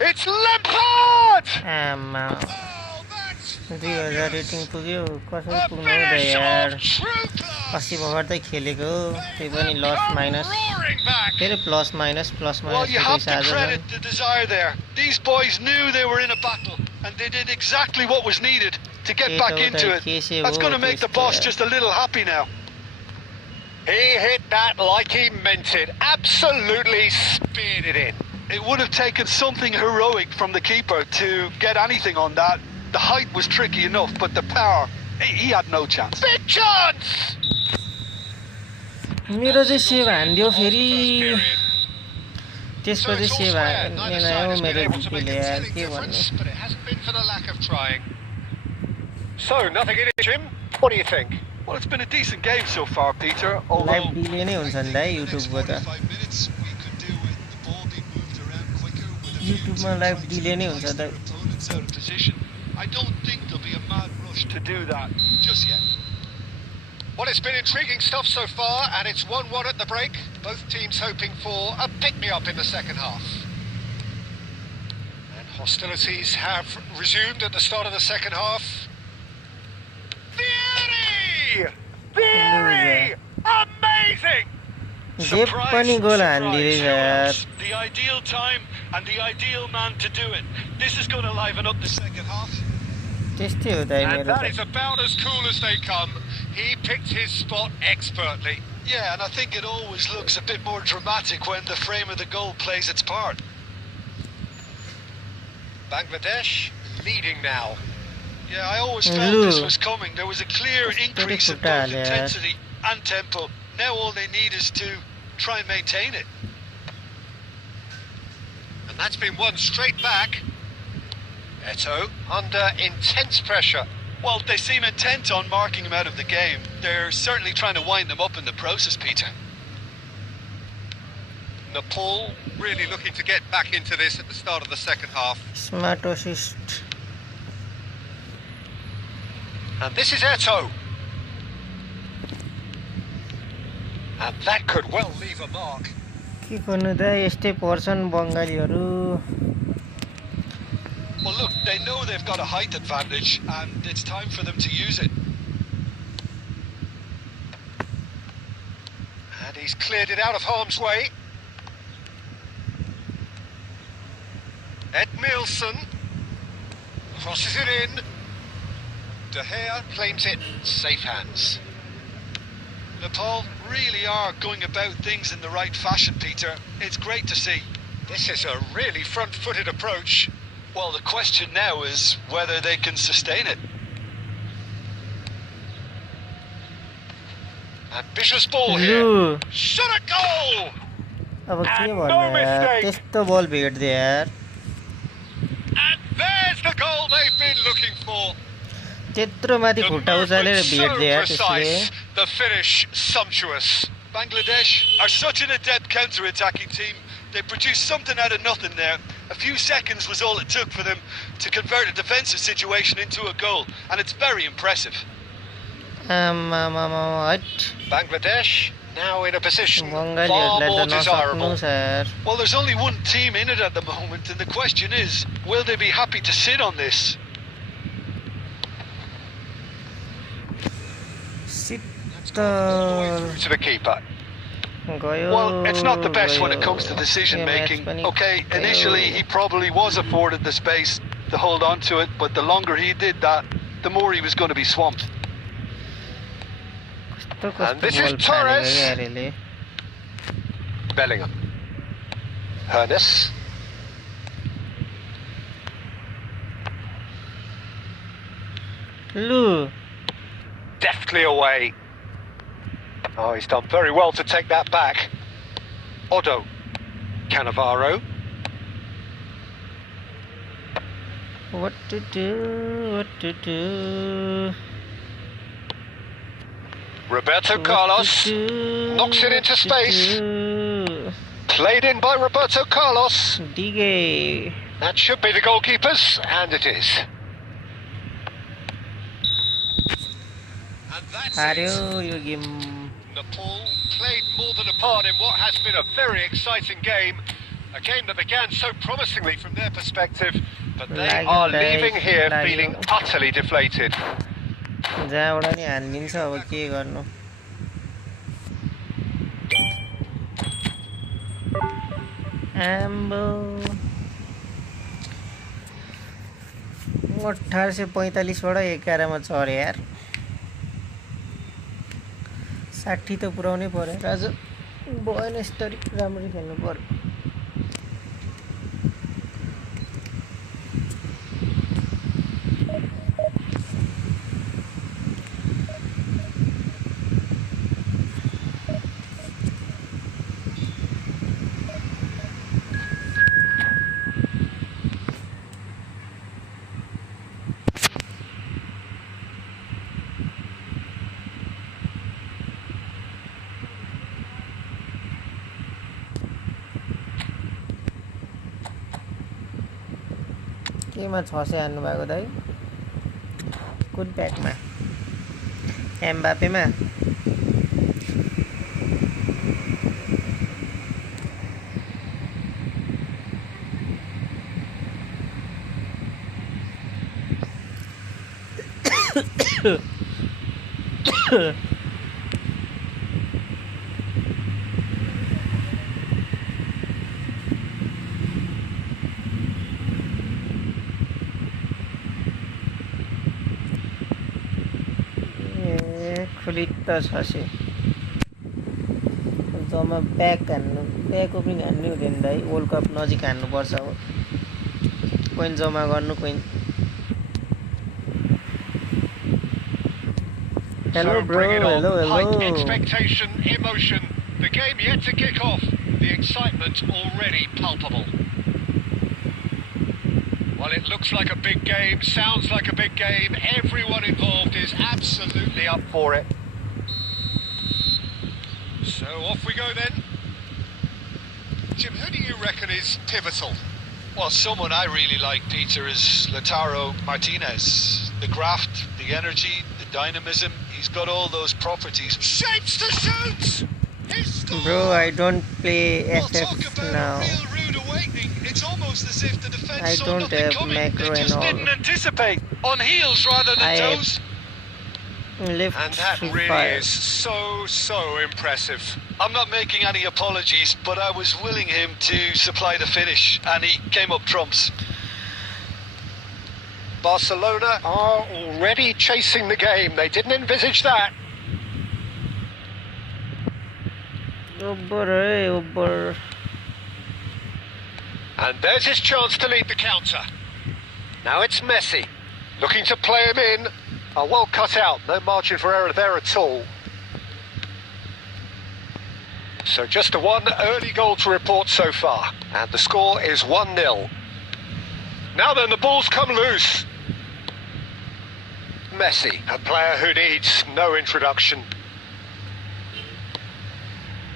It's Lampard! आमा Oh, that's 2000 rating पुग्यो कसरी a पुग्नु finish यार. of true class. 80 ओभर त खेलेको त्यही पनि लस माइनस Roaring back. फेरि plus minus Well, you have to आज credit the desire there. These boys knew they were in a battle, and they did exactly what was needed to get back into it. That's going to make the boss just a little happy now. He hit that like he meant it. Absolutely speared it in. It would have taken something heroic from the keeper to get anything on that. The height was tricky enough, but the power, he had no chance. Big chance! मेरो चाहिँ save हान्दियो फेरि त्यसपछि it's all save square. Neither side हान्यो has been मेरो able to make डिपीले a यार telling के भन्नु. difference, but it hasn't been for the lack of trying. So, nothing in it, Jim. What do you think? Well, it's been a decent game so far, Peter, live although delay नै हुन्छ नि दाइ युट्युबको त. युट्युबमा live delay नै हुन्छ दाइ. opponents out of position. I don't think there'll be a mad rush to do that just yet. Well, it's been intriguing stuff so far, and it's 1-1 at the break. Both teams hoping for a pick-me-up in the second half. And hostilities have resumed at the start of the second half. Theory! Theory! Amazing! जे पनि गोल हान्दिरहेछ यार. The ideal time and the ideal man to do it. This is going to liven up the second half. त्यस्तै हो दाइ And मेरो that त. is about as cool as they come. He picked his spot expertly. Yeah, and I think it always looks a bit more dramatic when the frame of the goal plays its part. Bangladesh leading now. Yeah, I always felt this was coming. There was a clear increase in both intensity and tempo. Now all they need is to try and maintain it. And that's been won straight back. Eto'o under intense pressure. Well, they seem intent on marking him out of the game. They're certainly trying to wind them up in the process, Peter. Nepal really looking to get back into this at the start of the second half. Smart assist. And this is Eto'o. And that could well leave a mark. के गर्नु दाइ यस्तै पर्छन् बङ्गालीहरू. Well, look, they know they've got a height advantage, and it's time for them to use it. And he's cleared it out of harm's way. Ed Milson crosses it in. De Gea claims it. Safe hands. Nepal really are going about things in the right fashion, Peter. It's great to see. This is a really front-footed approach. Well, the question now is whether they can sustain it. Ambitious ball here. लु Shot a goal! अब के And भन्नु no यार mistake. त्यस्तो बल भेट्दियो यार. And there's the goal they've been looking for. त्यत्रो माथि The खुट्टा उचालेर movement so भेट्दियो यार त्यसले. precise, the finish sumptuous. Bangladesh are such an adept counter-attacking team. They produced something out of nothing there. A few seconds was all it took for them to convert a defensive situation into a goal, and it's very impressive. What? Bangladesh now in a position far बङ्गालीहरूलाई more त नसक्नु desirable. Sir. Well, there's only one team in it at the moment, and the question is, will they be happy to sit on this? To the keeper. Well, it's not the best when it comes to decision making. Okay, initially he probably was afforded the space to hold on to it, but the longer he did that, the more he was going to be swamped. And this is Torres. Bellingham. Hernes. Lu. Deftly away. Oh, he's done very well to take that back. Odo. Cannavaro. What to do? Roberto Carlos knocks it into space. Played in by Roberto Carlos. Dige. That should be the goalkeepers, and it is. And that's it. Nepal played more than a part in what has been a very exciting game. A game that began so promisingly from their perspective, but they are leaving here feeling utterly deflated. जहाँबाट नि हानिदिन्छ अब के गर्नु. आम्बो 1845 बाट 11 मा चढे यार. 60 त पुर्याउनै पर्यो. आज भएन यसरी राम्ररी खेल्नु पर्यो. केमा 600 हान्नु भएको दाइ. गुड ब्याकमा एम्बापेमा खुलित छ जम्मा ब्याक हान्नु. ब्याक ओपनिङ हान्नु हुँदैन दाइ. वर्ल्ड कप नजिक हान्नुपर्छ अब. पोइन्ट जम्मा गर्नु. Point. Hello bro, hello. High expectation, emotion. The game yet to kick off. The excitement already palpable. Well, it looks like a big game, sounds like a big game. Everyone involved is absolutely up for it. So off we go then. Jim, who do you reckon is pivotal? Well, someone I really like, Peter, is Lautaro Martinez. The graft, the energy, the dynamism, he's got all those properties. Shapes to shoot! Bro, I don't play FF now. It's almost as if the defense I saw don't nothing have coming. macro They just and all. didn't anticipate. On heels rather than toes. Lift And that really fire. is so impressive. I'm not making any apologies, but I was willing him to supply the finish, and he came up trumps. Barcelona are already chasing the game. They didn't envisage that. Over. And there's his chance to lead the counter. Now it's Messi, looking to play him in. Well cut out, no margin for error there at all. So just the one early goal to report so far, and the score is 1-0. Now then, the ball's come loose. Messi, a player who needs no introduction.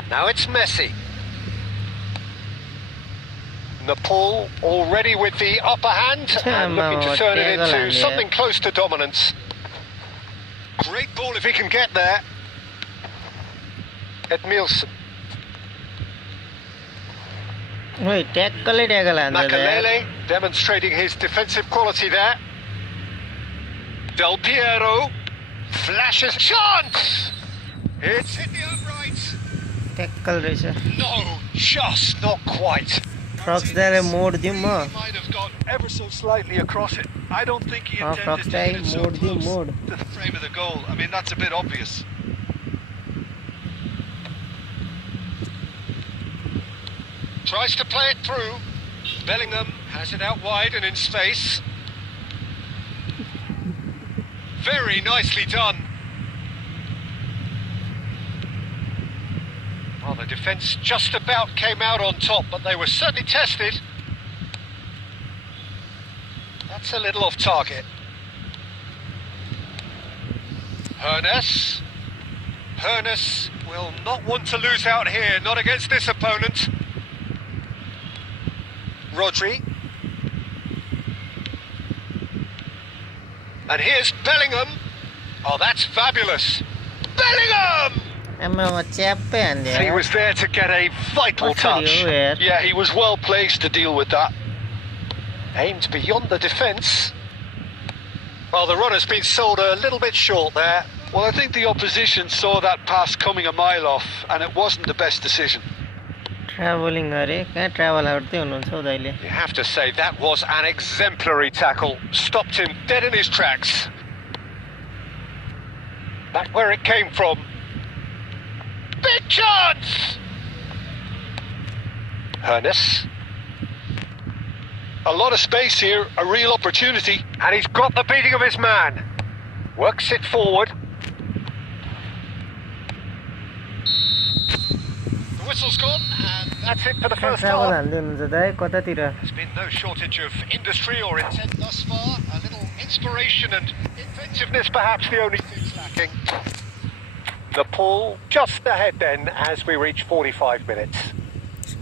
Now it's Messi. Nepal already with the upper hand and looking to turn it into something close to dominance. Great ball if he can get there. Edmilson. Wait, tackle Makalele demonstrating his defensive quality there. Del Piero flashes chance. It's hit the upright. tackle रहेछ No, just not quite. Frogs दाले mode दिउँ म He might have got ever so slightly across it. I don't think he frogs intended to Dai hit it so mode दिउँ close mode to the frame of the goal. I mean, that's a bit obvious. Tries to play it through. Bellingham has it out wide and in space. Very nicely done. Well, the defence just about came out on top, but they were certainly tested. That's a little off target. Hernes will not want to lose out here, not against this opponent. Rodri. And here's Bellingham. Oh, that's fabulous. Bellingham! He was there to get a vital touch. Yeah, he was well placed to deal with that. Aimed beyond the defence. Well, the runner's been sold a little bit short there. Well, I think the opposition saw that pass coming a mile off, and it wasn't the best decision. Travelling गरे कहाँ travel गर्दै हुनुहुन्छ हौ दाइले You have to say that was an exemplary tackle. Stopped him dead in his tracks. Back where it came from. Big chance! Hernes. A lot of space here, a real opportunity. And he's got the beating of his man. Works it forward. The whistle's gone, and that's it for the first travel half. हाल्दै हुनुहुन्छ दाइ कतातिर There's been no shortage of industry or intent thus far. A little inspiration and inventiveness, perhaps the only things lacking. Nepal just ahead then as we reach 45 minutes.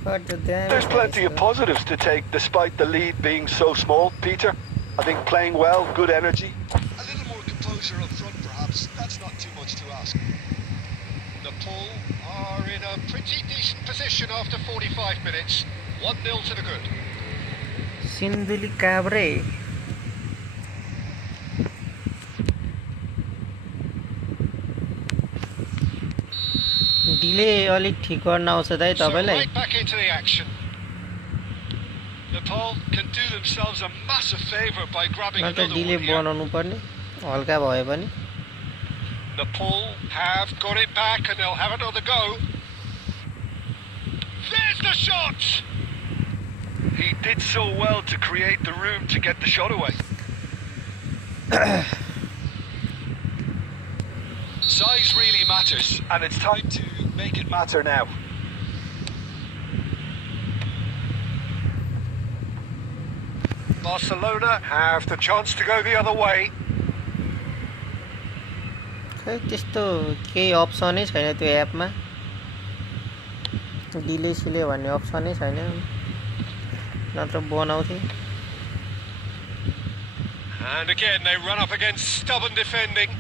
There's plenty of positives to take despite the lead being so small, Peter. I think playing well, good energy. A little more composure up front, perhaps. That's not too much to ask. Nepal are in a pretty decent position after 45 minutes. 1-0 to the good. Sindhuli Kavre delay अलिक ठिक गर्न आउँछ दाइ So तपाईलाई right back into the action. Nepal can do themselves a massive favour by grabbing न त another delay one here. बनाउनु पर्ने हल्का भए पनि Nepal have got it back and they'll have another go. There's the shot! He did so well to create the room to get the shot away. Size really matters, and it's time to make it matter now. Barcelona have the chance to go the other way. खै त्यस्तो केही अप्सनै छैन त्यो एपमा delay सिले भन्ने अप्सनै छैन नत्र बनाउँथे And again they run up against stubborn defending.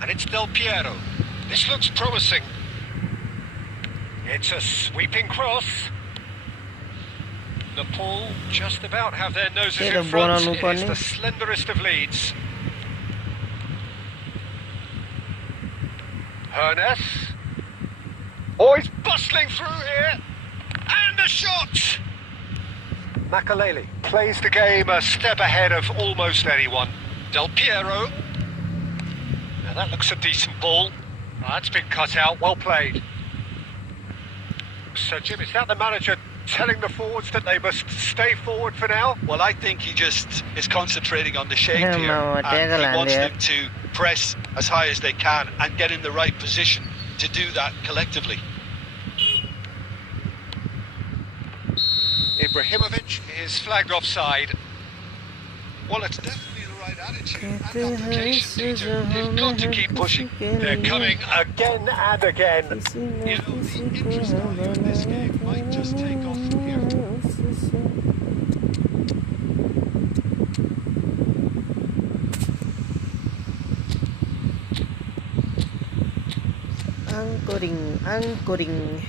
And it's Del Piero. This looks promising. It's a sweeping cross. Nepal just about have their noses in front. It is the slenderest of leads. Hernes. Oh, he's bustling through here. And a shot! Makalele plays the game a step ahead of almost anyone. Del Piero. Now that looks a decent ball. Oh, that's been cut out. Well played. So, Jim, is that the manager telling the forwards that they must stay forward for now? Well, I think he just is concentrating on the shape Yeah, here, no, and he wants yeah. them to press as high as they can and get in the right position to do that collectively. Ibrahimovic is flagged offside. Well, it's definitely the right attitude and application, Peter. They've got to keep pushing. They're coming again and again. You know, the interest value in this game might just take off from here. Anchoring.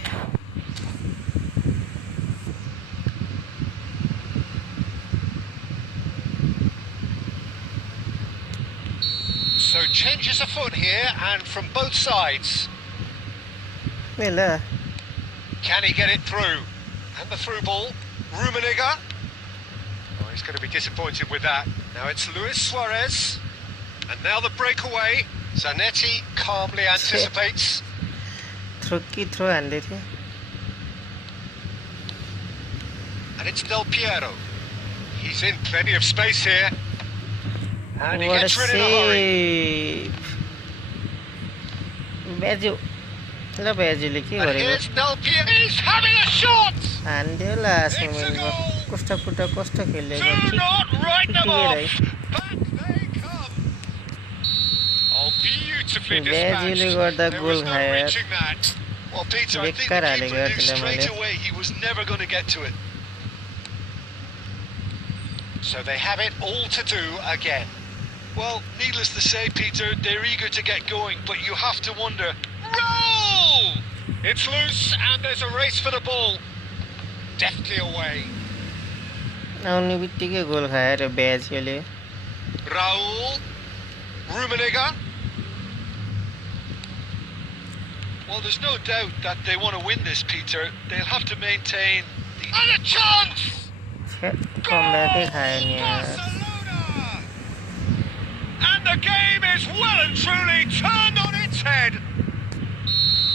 So changes afoot here and from both sides. Well, Can he get it through? And the through ball. Rummenigge. Oh, he's going to be disappointed with that. Now it's Luis Suarez. And now the breakaway. Zanetti calmly anticipates. throw हान्दै थियो And it's Del Piero. He's in plenty of space here. And he What a gets rid in a hurry. save! Beju. ल बेजुले के And गरेको here's Del Piero. He's having a shot! हान्दियो last It's a मोमेन्टमा goal! कस्तो खेलेको 2-0, write them है off. Back they come. Oh, beautifully बेजुले dispatched. गर्दा There goal was no खायो यार reaching that. Well, Peter, I think the बेकार हालेको keeper यार knew त्यसलाई straight मैले away he was never going to get to it. So they have it all to do again. Well, needless to say, Peter, they're eager to get going, but you have to wonder. Roll! It's loose and there's a race for the ball. Deftly away. आउने बित्तिकै गोल खायो र बेजुले Raul. Rummenigge. Well, there's no doubt that they want to win this, Peter. They'll have to maintain the... And a chance! कमब्याकै खायो नि यार Barcelona! And the game is well and truly turned on its head.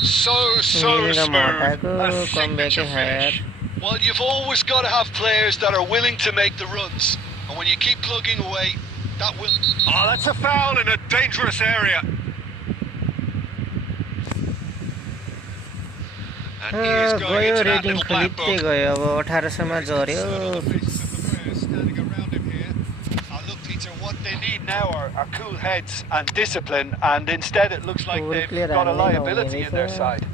So मिलेर smooth. मटाको A signature कमब्याकै खायो यार finish. Well, you've always got to have players that are willing to make the runs. And when you keep plugging away, that will... Oh, that's a foul in a dangerous area. And he is going गयो into that rating little black खलित्तै book. गयो अब 1800मा झर्यो Standing around him here. Look, Peter, what they need now are cool heads and discipline, and instead it looks like Overplay they've got a हाल्ने liability in their नहुने side.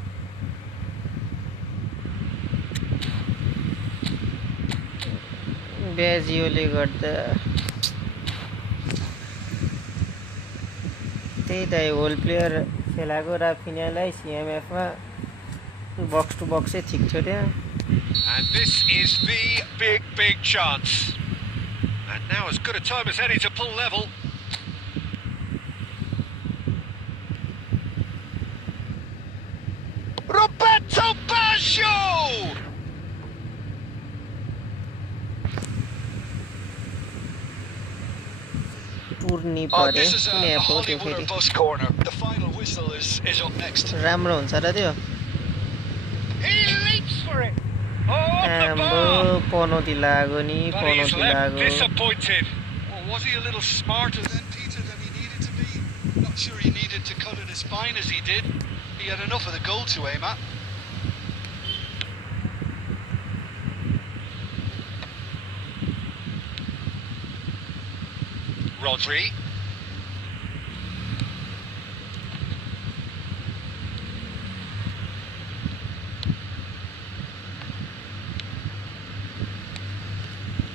बेजियोले गर्दा त्यही त whole player खेलाएको राफिनियालाई सिएमएफमा box to बक्सै ठिक थियो त्यहाँ And this is the big chance. And now as good a time as any to pull level. Roberto Baggio! टुर्नी Oh, पऱ्यो this is कुन a एप हो त्यो Hollywood फेरि bus corner. The final whistle is up next. राम्रो हुन्छ र त्यो He leaps for it. Oh, off the आम्बो bar. पनौती लाग्यो नि But he's पनौती left लाग्यो disappointed. Well, was he a little smarter then, Peter, than he needed to be? Not sure he needed to cut it as fine as he did. He had enough of the goal to aim at. Rodri.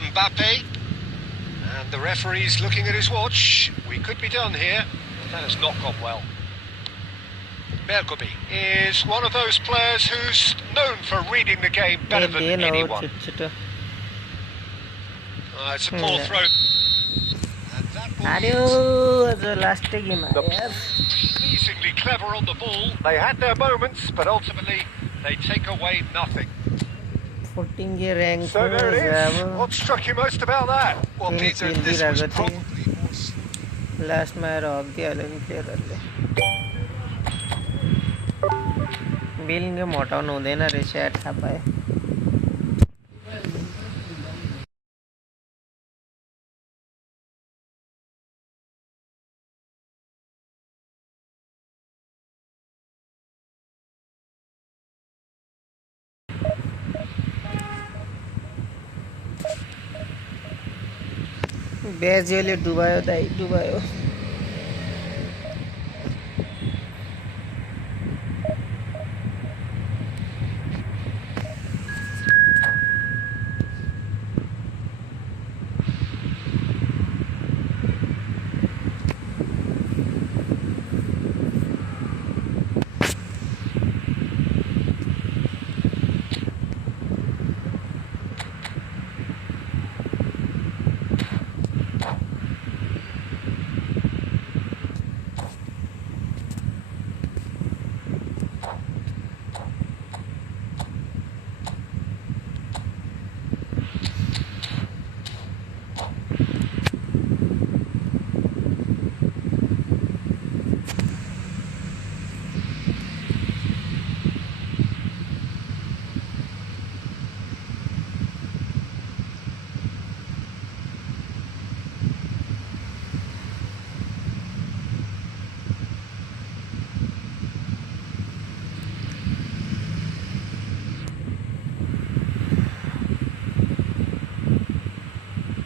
Mbappe. And the referee's looking at his watch. We could be done here. That has not gone well. Bergomi is one of those players who's known for reading the game better than दिएन हो anyone. छिटो It's a poor throw. And that ball हार्यो is अझ लास्टै game हार्यो यार pleasingly clever on the ball. They had their moments, but ultimately they take away nothing. 14 के rank So there it is. अब What struck you most about that? Well, Yes, Peter, indeed, this I was got you. probably more... लास्टमा आएर हगिदिइहाल्यो नि प्लेयरहरूले billing game हटाउनु हुँदैन रहेछ यार थाहा पाएँ ब्याजियोले डुबायो दाइ डुबायो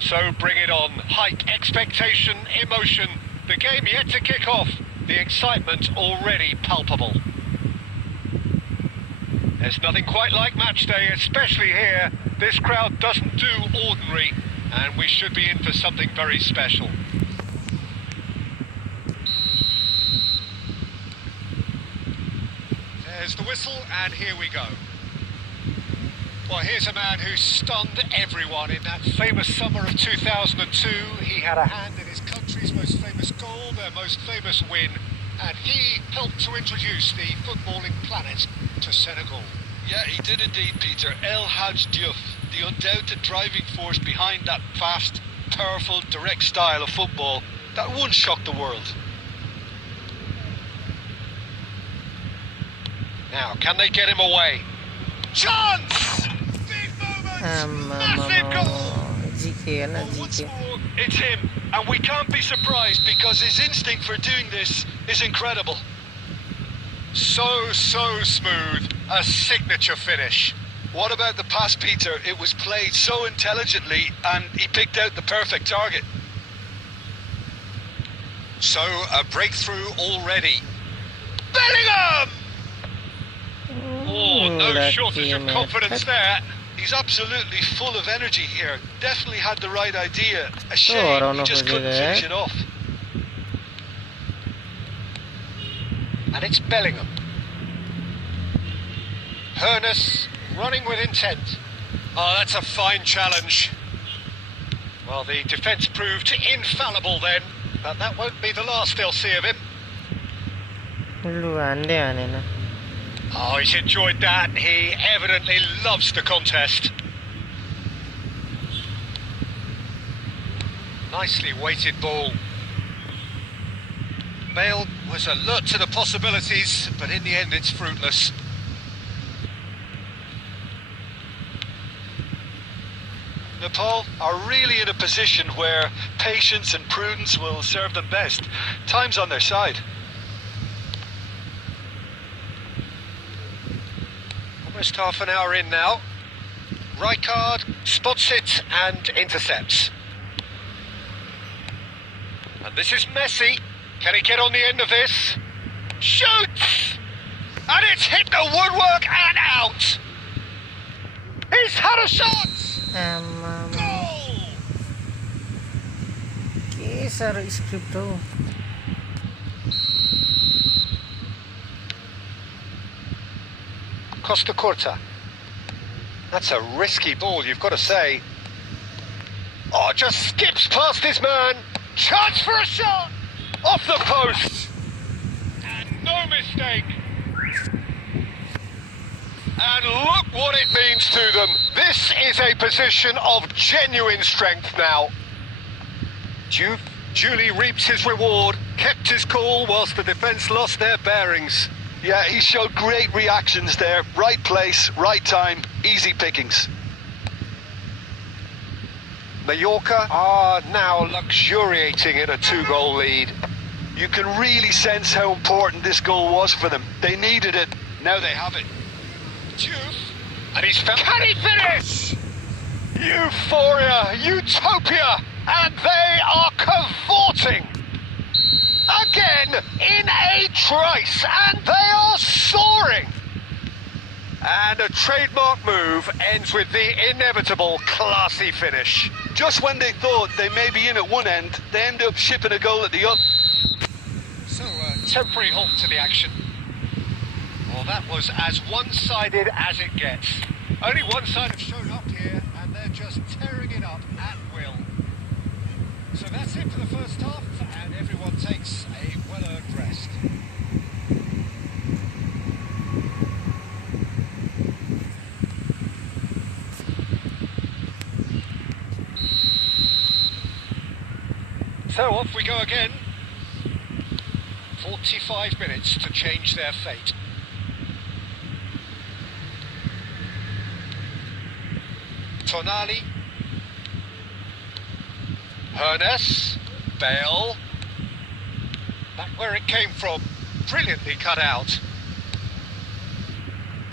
So bring it on. Hype, expectation, emotion. The game yet to kick off. The excitement already palpable. There's nothing quite like match day, especially here. This crowd doesn't do ordinary, and we should be in for something very special. There's the whistle, and here we go. Well, here's a man who stunned everyone in that famous summer of 2002. He had a hand in his country's most famous goal, their most famous win, and he helped to introduce the footballing planet to Senegal. Yeah, he did indeed, Peter. El Hadj Diouf, the undoubted driving force behind that fast, powerful, direct style of football that once shocked the world. Now, can they get him away? Chance! Big moment! Massive goal! Once more, it's him, and we can't be surprised because his instinct for doing this is incredible. So smooth. A signature finish. What about the pass, Peter? It was played so intelligently, and he picked out the perfect target. So, a breakthrough already. Bellingham! Oh, no shortage of confidence there. He's absolutely full of energy here. Definitely had the right idea. A shame he just couldn't finish it off. And it's Bellingham. Hernus running with intent. Oh, that's a fine challenge. Well, the defence proved infallible then, but that won't be the last they'll see of him. Oh, he's enjoyed that. He evidently loves the contest. Nicely weighted ball. Bale was alert to the possibilities, but in the end it's fruitless. Nepal are really in a position where patience and prudence will serve them best. Time's on their side. Almost half an hour in now. Rijkaard spots it and intercepts. And this is Messi. Can he get on the end of this? Shoots! And it's hit the woodwork and out! He's had a shot! Goal! के साह्रो script हो Costa Curta. That's a risky ball, you've got to say. Oh, just skips past his man. Chance for a shot! Off the post! And no mistake. And look what it means to them. This is a position of genuine strength now. Diouf duly reaps his reward, kept his cool whilst the defence lost their bearings. Yeah, he showed great reactions there. Right place, right time, easy pickings. Mallorca are now luxuriating in a 2-goal lead. You can really sense how important this goal was for them. They needed it. Now they have it. Diouf, and he's found. Can he finish? Euphoria, utopia, And they are cavorting. Again, in a trice, and they are soaring. And a trademark move ends with the inevitable classy finish. Just when they thought they may be in at one end, they end up shipping a goal at the other. So, temporary halt to the action. Well, that was as one-sided as it gets. Only one side have shown up here, and they're just tearing it up at will. So that's it for the first half, and everyone takes a well-earned rest. So off we go again. 45 minutes to change their fate. Tonali, Hernes, Bale. Back where it came from, brilliantly cut out.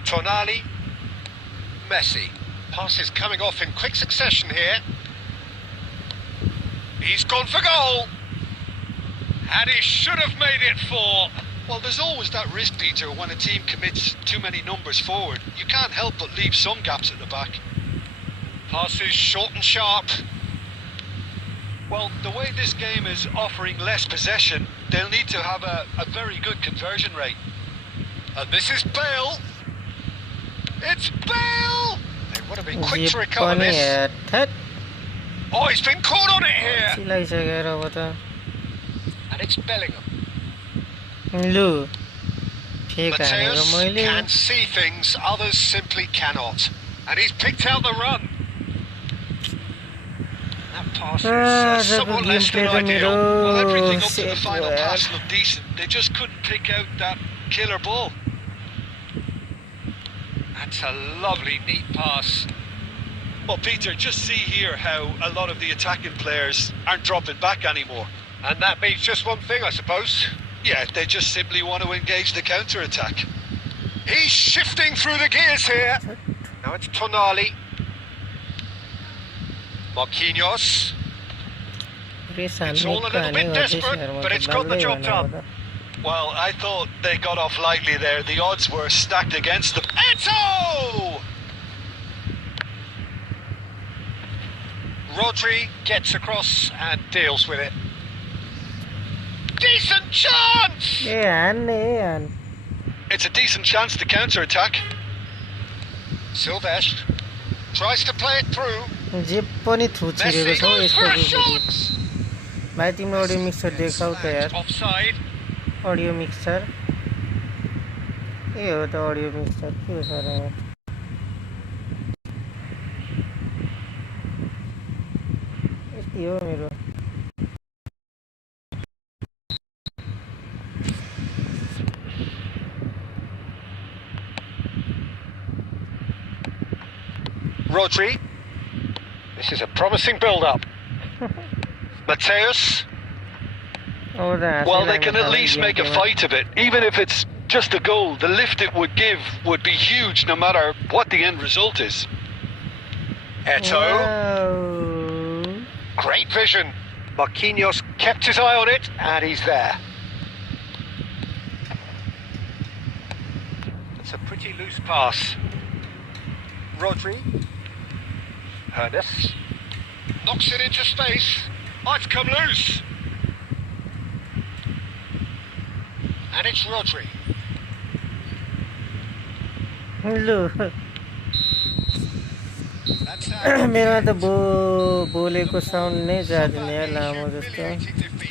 Tonali, Messi. Passes coming off in quick succession here. He's gone for goal. And he should have made it 4. Well, there's always that risk, Peter, when a team commits too many numbers forward. You can't help but leave some gaps at the back. Passes short and sharp. Well, the way this game is offering less possession, they'll need to have a very good conversion rate. And this is Bale. It's Bale! They would have been quick to recover this. Oh, he's been caught on it here. And it's Bellingham. Mateus can see things others simply cannot. And he's picked out the run. That pass is somewhat less than ideal. Well, everything up to the final pass looked decent. They just couldn't pick out that killer ball. That's a lovely, neat pass. Well, Peter, just see here how a lot of the attacking players aren't dropping back anymore. And that means just one thing, I suppose. Yeah, they just simply want to engage the counter-attack. He's shifting through the gears here. Now it's Tonali. Marquinhos. It's all a little bit desperate, but it's got the job done. Well, I thought they got off lightly there. The odds were stacked against them. Eto! Rodri gets across and deals with it. Decent chance! It's a decent chance to counter-attack. Silvestre tries to play it through. जे पनि थुचिरेको छ यसको shots! भाइ तिम्रो audio mixer देखाउ त यार Offside. Audio mixer ए हो त अडियो मिक्सर के हो सर यति हो मेरो Rodri. This is a promising build-up. Mateus. Well, they can at least make a fight of it. Even if it's just a goal, the lift it would give would be huge no matter what the end result is. Eto. Wow. Great vision. Marquinhos kept his eye on it, and he's there. It's a pretty loose pass. Rodri. Hernes. Knocks it into space. Oh, it's come loose. And it's Rodri. लु That's how मेरोमा त बोलेको sound नै जाँदैन यार लामो जस्तो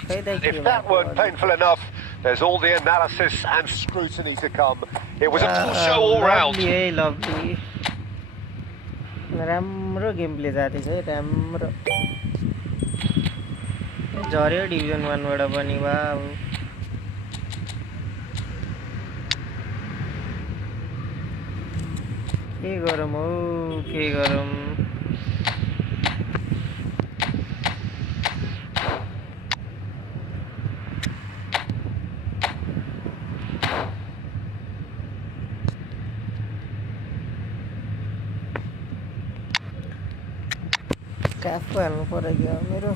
खै त के if that weren't painful enough, there's all the analysis and scrutiny to come. It was a full show all round. lovely lovely राम्रो गेम प्ले जाँदैछ है राम्रो झर्यो डिभिजन 1 बाट पनि वाउ के गरौँ हौ के गरौँ क्याफ हाल्नु पर्यो क्या मेरो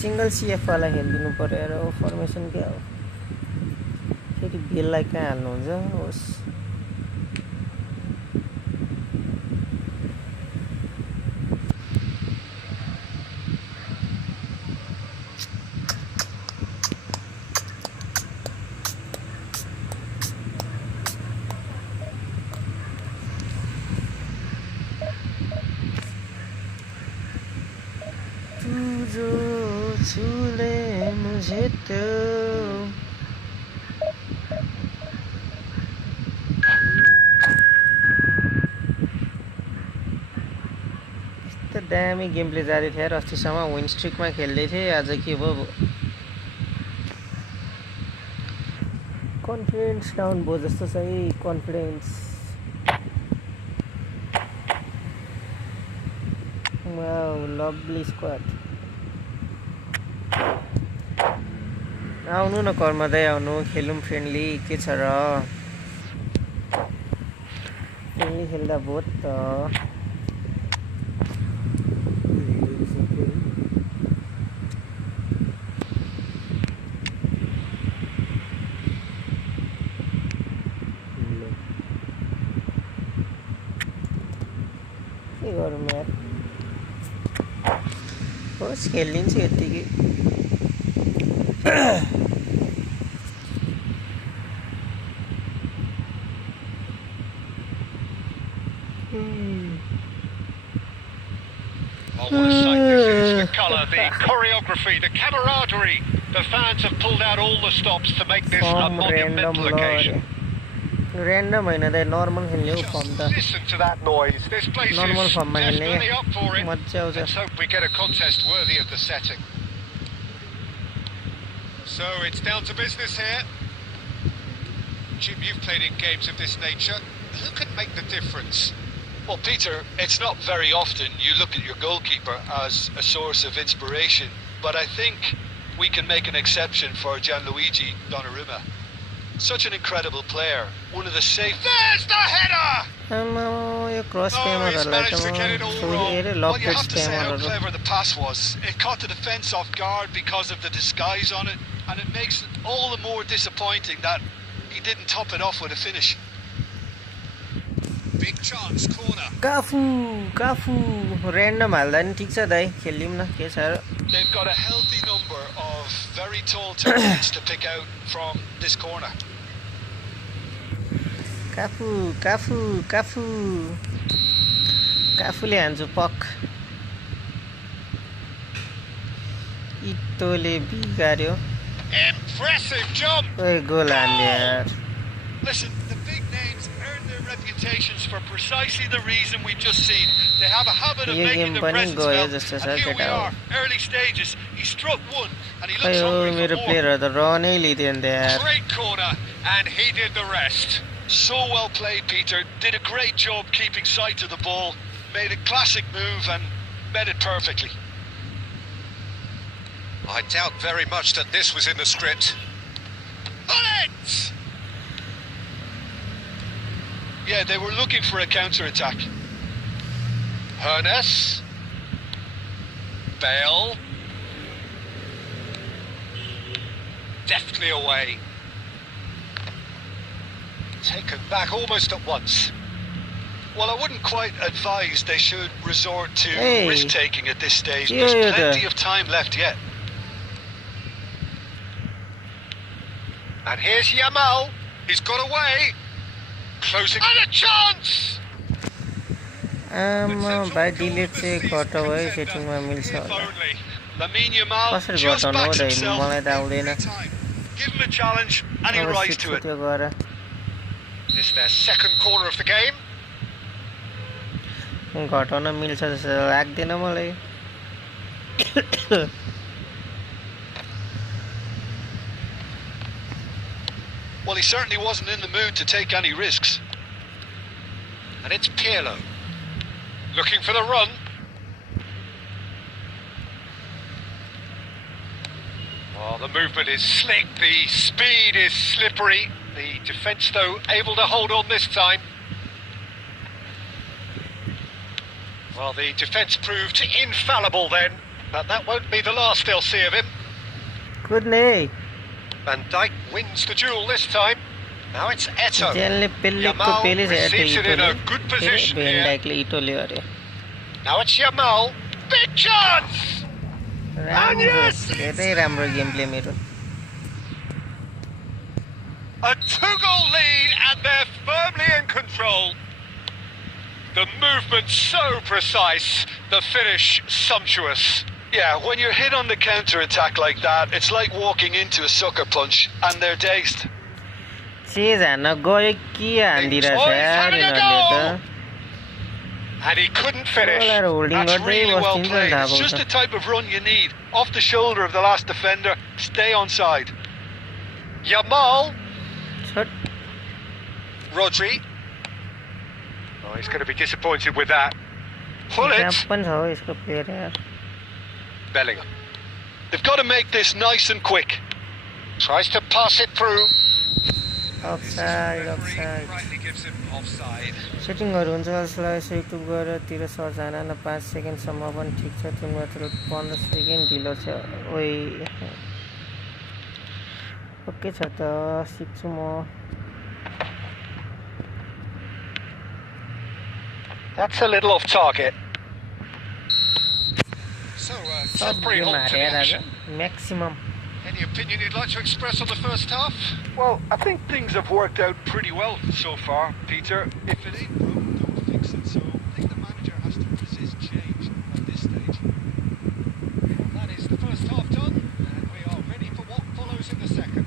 सिंगल सीएफ वाला खेलिदिनु पर्यो यार फर्मेसन क्या हो फेरि बेललाई कहाँ हाल्नुहुन्छ होस् छूले मुझे तो यस्तो दामी गेम प्ले जाँदै थियो यार अस्तिसम्म विन स्ट्रिकमा खेल्दै थिएँ आज के भयो कन्फिडेन्स डाउन भयो जस्तो छ है कन्फिडेन्स वाउ लभली स्क्वाड आउनु न कर्मदै आउनु खेलौँ फ्रेन्डली के छ र फ्रेन्डली खेल्दा भयो त के गरौँ यार होस् खेलिदिन्छु यत्तिकै Oh, what a sight this is. The colour, the choreography, the camaraderie. The fans have pulled out all the stops to make this a monumental occasion. Random होइन दाइ नर्मल खेल्ने हो फर्म त Listen to that noise. This place normal is फर्ममा खेल्ने definitely up for it. मजा आउँछ Let's hope we get a contest worthy of the setting. So it's down to business here. Jim, you've played in games of this nature. Who can make the difference? Well, Peter, it's not very often you look at your goalkeeper as a source of inspiration, but I think we can make an exception for Gianluigi Donnarumma. Such an incredible player, one of the safe... There's the header! Yo cross He's क्यामरहरुलाई managed to get it all त wrong. Here Well, you locket have to say how क्यामरहरु clever the pass was. It caught the defence off guard because of the disguise on it, and it makes it all the more disappointing that he didn't top it off with a finish. Big chance, corner. Cafu random हाल्दा नि ठिक छ दाइ खेलिदिउँ न के छ र They've got a healthy number of very tall targets to pick out from this corner. काफुले हान्छु पक इटोले बिगार्यो Impressive jump! ओइ गोल हान्यो यार Listen, the big names earn their reputations for precisely the reason we've just seen. They have a habit of Yo making game their पनि presence गयो felt. जस्तो छ And here we केटा हो are, early stages. He struck one, and he खै looks हो hungry मेरो for more. प्लेयरहरु त रनै लिदियो नि त यार Great corner, and he did the rest. So well played, Peter. Did a great job keeping sight of the ball. Made a classic move and met it perfectly. I doubt very much that this was in the script. On it! Yeah, they were looking for a counter-attack. Hernes. Bale. Deftly away. Taken back almost at once. Well, I wouldn't quite advise they should resort to Hey. risk-taking at this stage. Yeah, There's yeah, plenty yeah. of time left yet. And here's Yamal. He's got away. Closing. And a chance! आमा भाइ delete चाहिँ घटाउ है सेटिङमा मिल्छ If होला only. Lamine Yamal कसरी just घटाउनु हो backs दाइ himself मलाई त आउँदैन every time. Give him a challenge and he'll अब rise सिक्छु to it. त्यो गएर This is their second corner of the game. घटाउन मिल्छ जस्तो लाग्दैन मलाई Well, he certainly wasn't in the mood to take any risks. And it's Pirlo. Looking for the run. Oh, the movement is slick, the speed is slippery. The defence, though, able to hold on this time. Well, the defence proved infallible then, but that won't be the last they'll see of him. Good day. Van Dijk wins the duel this time. Now it's Eto. Jelly Yamal receives it in a good position here. Now it's Yamal. Big chance! And yes! A 2-goal lead and they're firmly in control. The movement so precise, the finish sumptuous. Yeah, when you're hit on the counter-attack like that, it's like walking into a sucker punch, and they're dazed. And he couldn't finish. That's really well played. It's just the type of run you need. Off the shoulder of the last defender, stay onside. Yamal. Rodri. Oh, he's going to be disappointed with that. Hullet. Bellingham. They've got to make this nice and quick. Tries to pass it through. Offside. Rightly gives him offside. सेटिङहरु हुन्छ जसलाई YouTube गरेर तिर search हान न 5 सेकेन्डसम्म पनि ठिक छ तिम्रो मात्र 15 सेकेन्ड ढिलो छ ओइ ओके छ त सिक्छु म That's a little off target. So, pretty hot to the action. Maximum. Any opinion you'd like to express on the first half? Well, I think things have worked out pretty well so far, Peter. If it ain't broken, don't fix it. So I think the manager has to resist change at this stage. Well, that is the first half done, and we are ready for what follows in the second.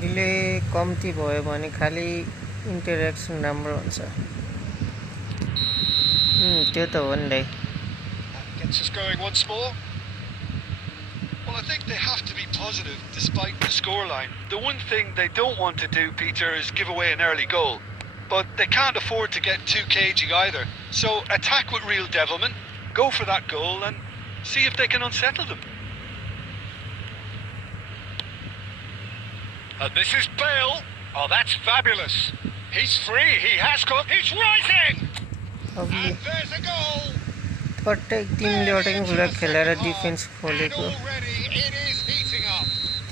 Delay कम्ती भयो भने खाली interaction राम्रो हुन्छ त्यो त हो नि दाइ That gets us going once more. Well, I think they have to be positive despite the scoreline. The one thing they don't want to do, Peter, is give away an early goal. But they can't afford to get too cagey either. So attack with real devilment, go for that goal and see if they can unsettle them. And this is Bale. Oh, that's fabulous. He's free, he has got, he's rising! And there's a goal! प्रत्येक टिमले अटेकिङ full खेलेर defence खोलेको Already it is heating up.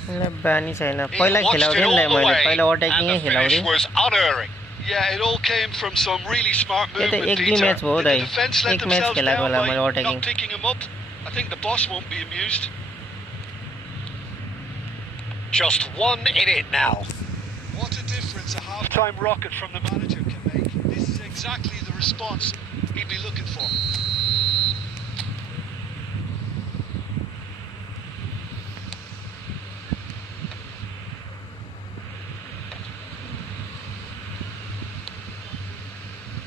मलाई बानी छैन पहिला खेलाउँदै नि मैले पहिला अटेकिङै खेलाउँदै was unerring. Yeah, it all came from some really smart यो त movement, एक दुई Peter. म्याच भयो The दाइ defence let एक म्याच themselves खेलाएको down होला by मैले अटेकिङ not picking him up. I think the boss won't be amused. Just 1 in it now. What a difference a half-time rocket from the manager can make. This is exactly the response he'd be looking for.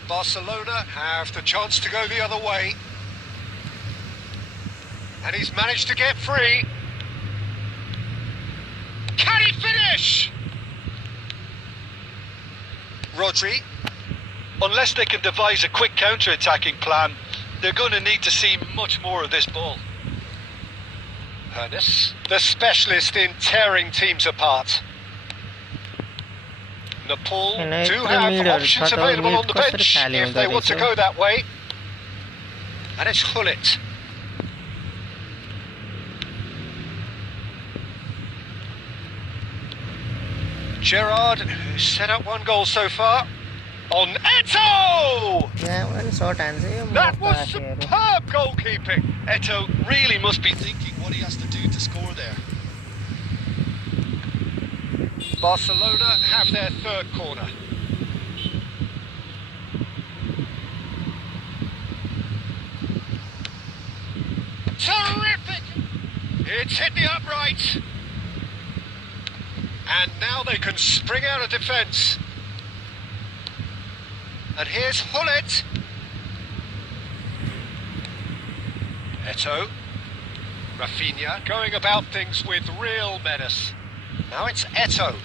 Barcelona have the chance to go the other way. And he's managed to get free. Can he finish? Rodri, unless they can devise a quick counter-attacking plan, they're going to need to see much more of this ball. Ernest, the specialist in tearing teams apart. Nepal do have options available on the bench if they want to go that way. And it's Hullet. Gerrard, who's set up 1 goal so far. On Eto! यहाँबाट shirt हान्छ यो That was मोटाहरू superb goalkeeping. Eto really must be thinking what he has to do to score there. Barcelona have their third corner. Terrific! It's hit the uprights. And now they can spring out of defence. And here's Hullet. Eto. Rafinha going about things with real menace. Now it's Eto.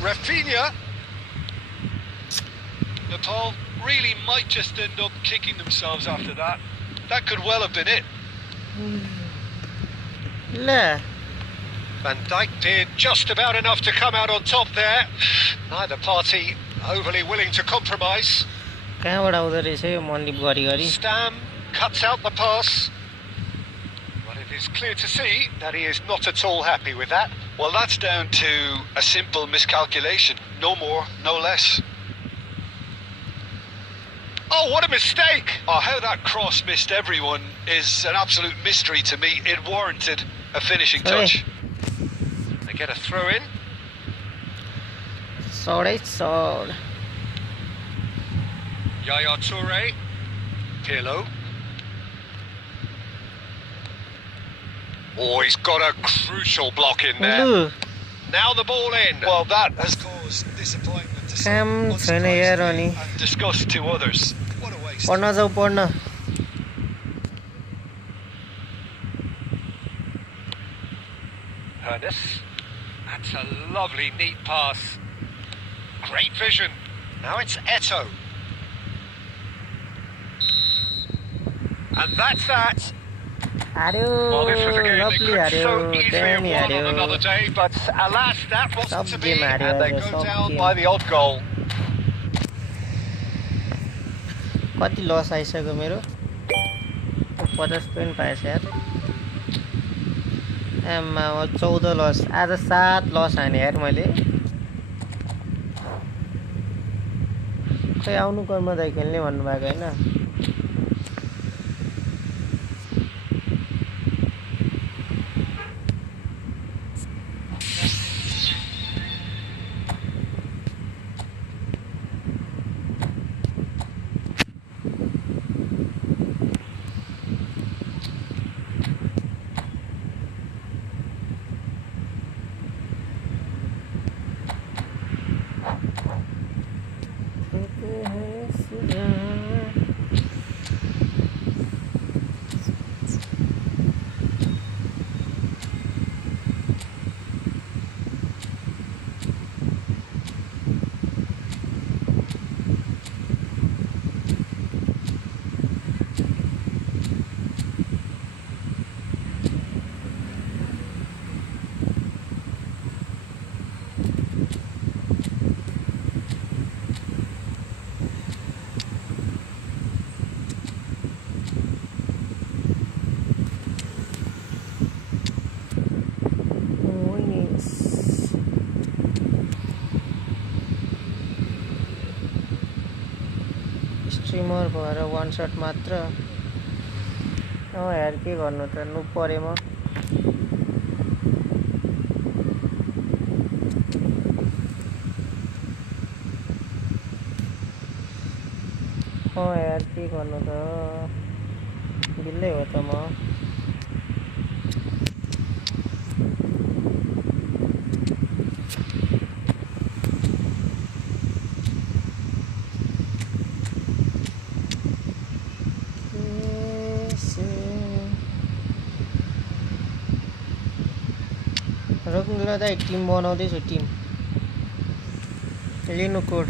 Rafinha. Nepal really might just end up kicking themselves after that. That could well have been it. ल Van Dijk did just about enough to come out on top there. Neither party overly willing to compromise. कहाँबाट आउँदो रहेछ यो मन्दिप गरी गरी Stam cuts out the pass. But it is clear to see that he is not at all happy with that. Well, that's down to a simple miscalculation. No more, no less. Oh, what a mistake! Oh, how that cross missed everyone is an absolute mystery to me. It warranted a finishing touch. They get a throw in. सडै सड Yaya Toure. Pirlo. Oh, he's got a crucial block in there. लु Now the ball in. Well, that has caused disappointment to काम some, छैन यार अनि and disgust to others. What a waste. पढ्न जाऊ पढ्न Ernest. That's a lovely, neat pass. Great vision. Now it's Eto. And that's that. हार्यो Well, this was a game they lovely could हार्यो so easily have दामी won on हार्यो another day, but alas, that wasn't to Sub be, game हार्यो and they आज, go sub down game. by the odd goal. कति लस आइसक्यो मेरो 50 point पाएछ यार आमा 14 लस आज 7 लस हाने यार मैले खै आउनु कर्म दाइ खेल्ने भन्नुभएको हैन स्ट्रिमर भएर वान शट मात्र यार के गर्नु त नु परे म यार के गर्नु त बिल्लै हो त म रोक्नुलाई दाइ टिम बनाउँदैछु टिम लिनु कोड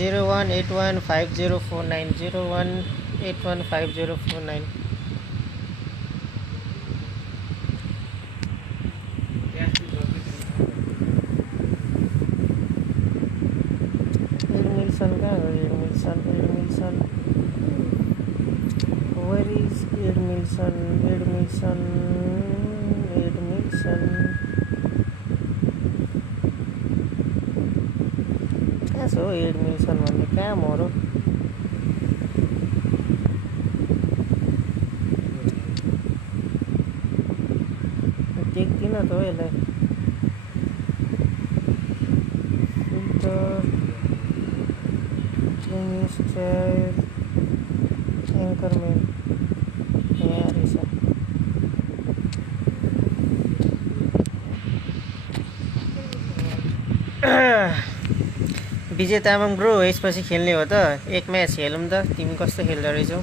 Zero 01815049 01815049 Wilson कहाँ गयो Wilson Where is Edmilson? कहाँ छ हो एडमिल्सन भन्ने कहाँ मरो देख्दिन त हो यसलाई फिल्टर स्टाइल एङ्करम्यान यहाँ रहेछ विजय तामाङ ब्रो यसपछि खेल्ने हो त एक म्याच खेलौँ त तिमी कस्तो खेल्दै रहेछौ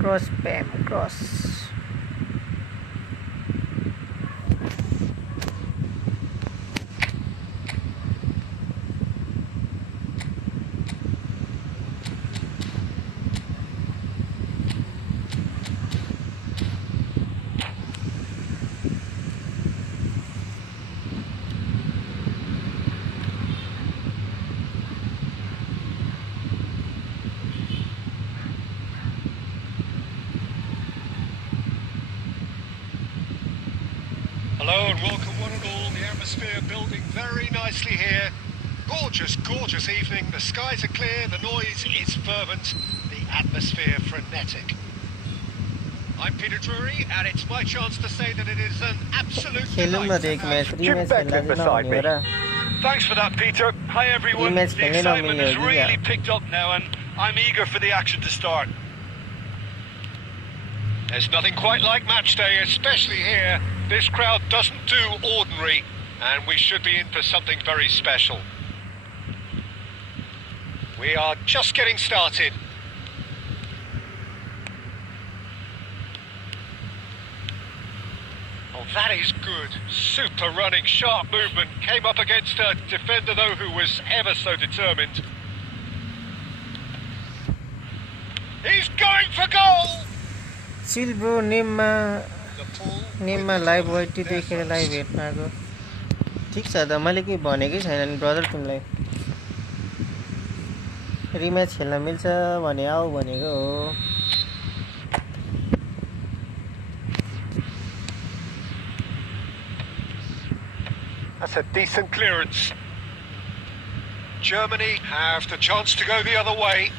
क्रस ब्याम cross Hello and welcome one and all. The atmosphere building very nicely here. Gorgeous, gorgeous evening. The skies are clear, the noise is fervent, the atmosphere frenetic. I'm Peter Drury and it's my chance to say that it is an absolute delight to have Jim Becklin beside me. Thanks for that, Peter. Hi everyone. The excitement has really picked up now and I'm eager for the action to start. There's nothing quite like match day, especially here. This crowd doesn't do ordinary, and we should be in for something very special. We are just getting started. Oh, that is good. Super running, sharp movement. Came up against a defender, though, who was ever so determined. He's going for goal! Silbro नेममा live YT देखेर live हेर्न आएको ठिक छ त मैले केही भनेकै छैन नि ब्रदर तिमीलाई रिम्याच खेल्न मिल्छ भने आऊ भनेको हो That's a decent clearance. Germany have the chance to go the other way.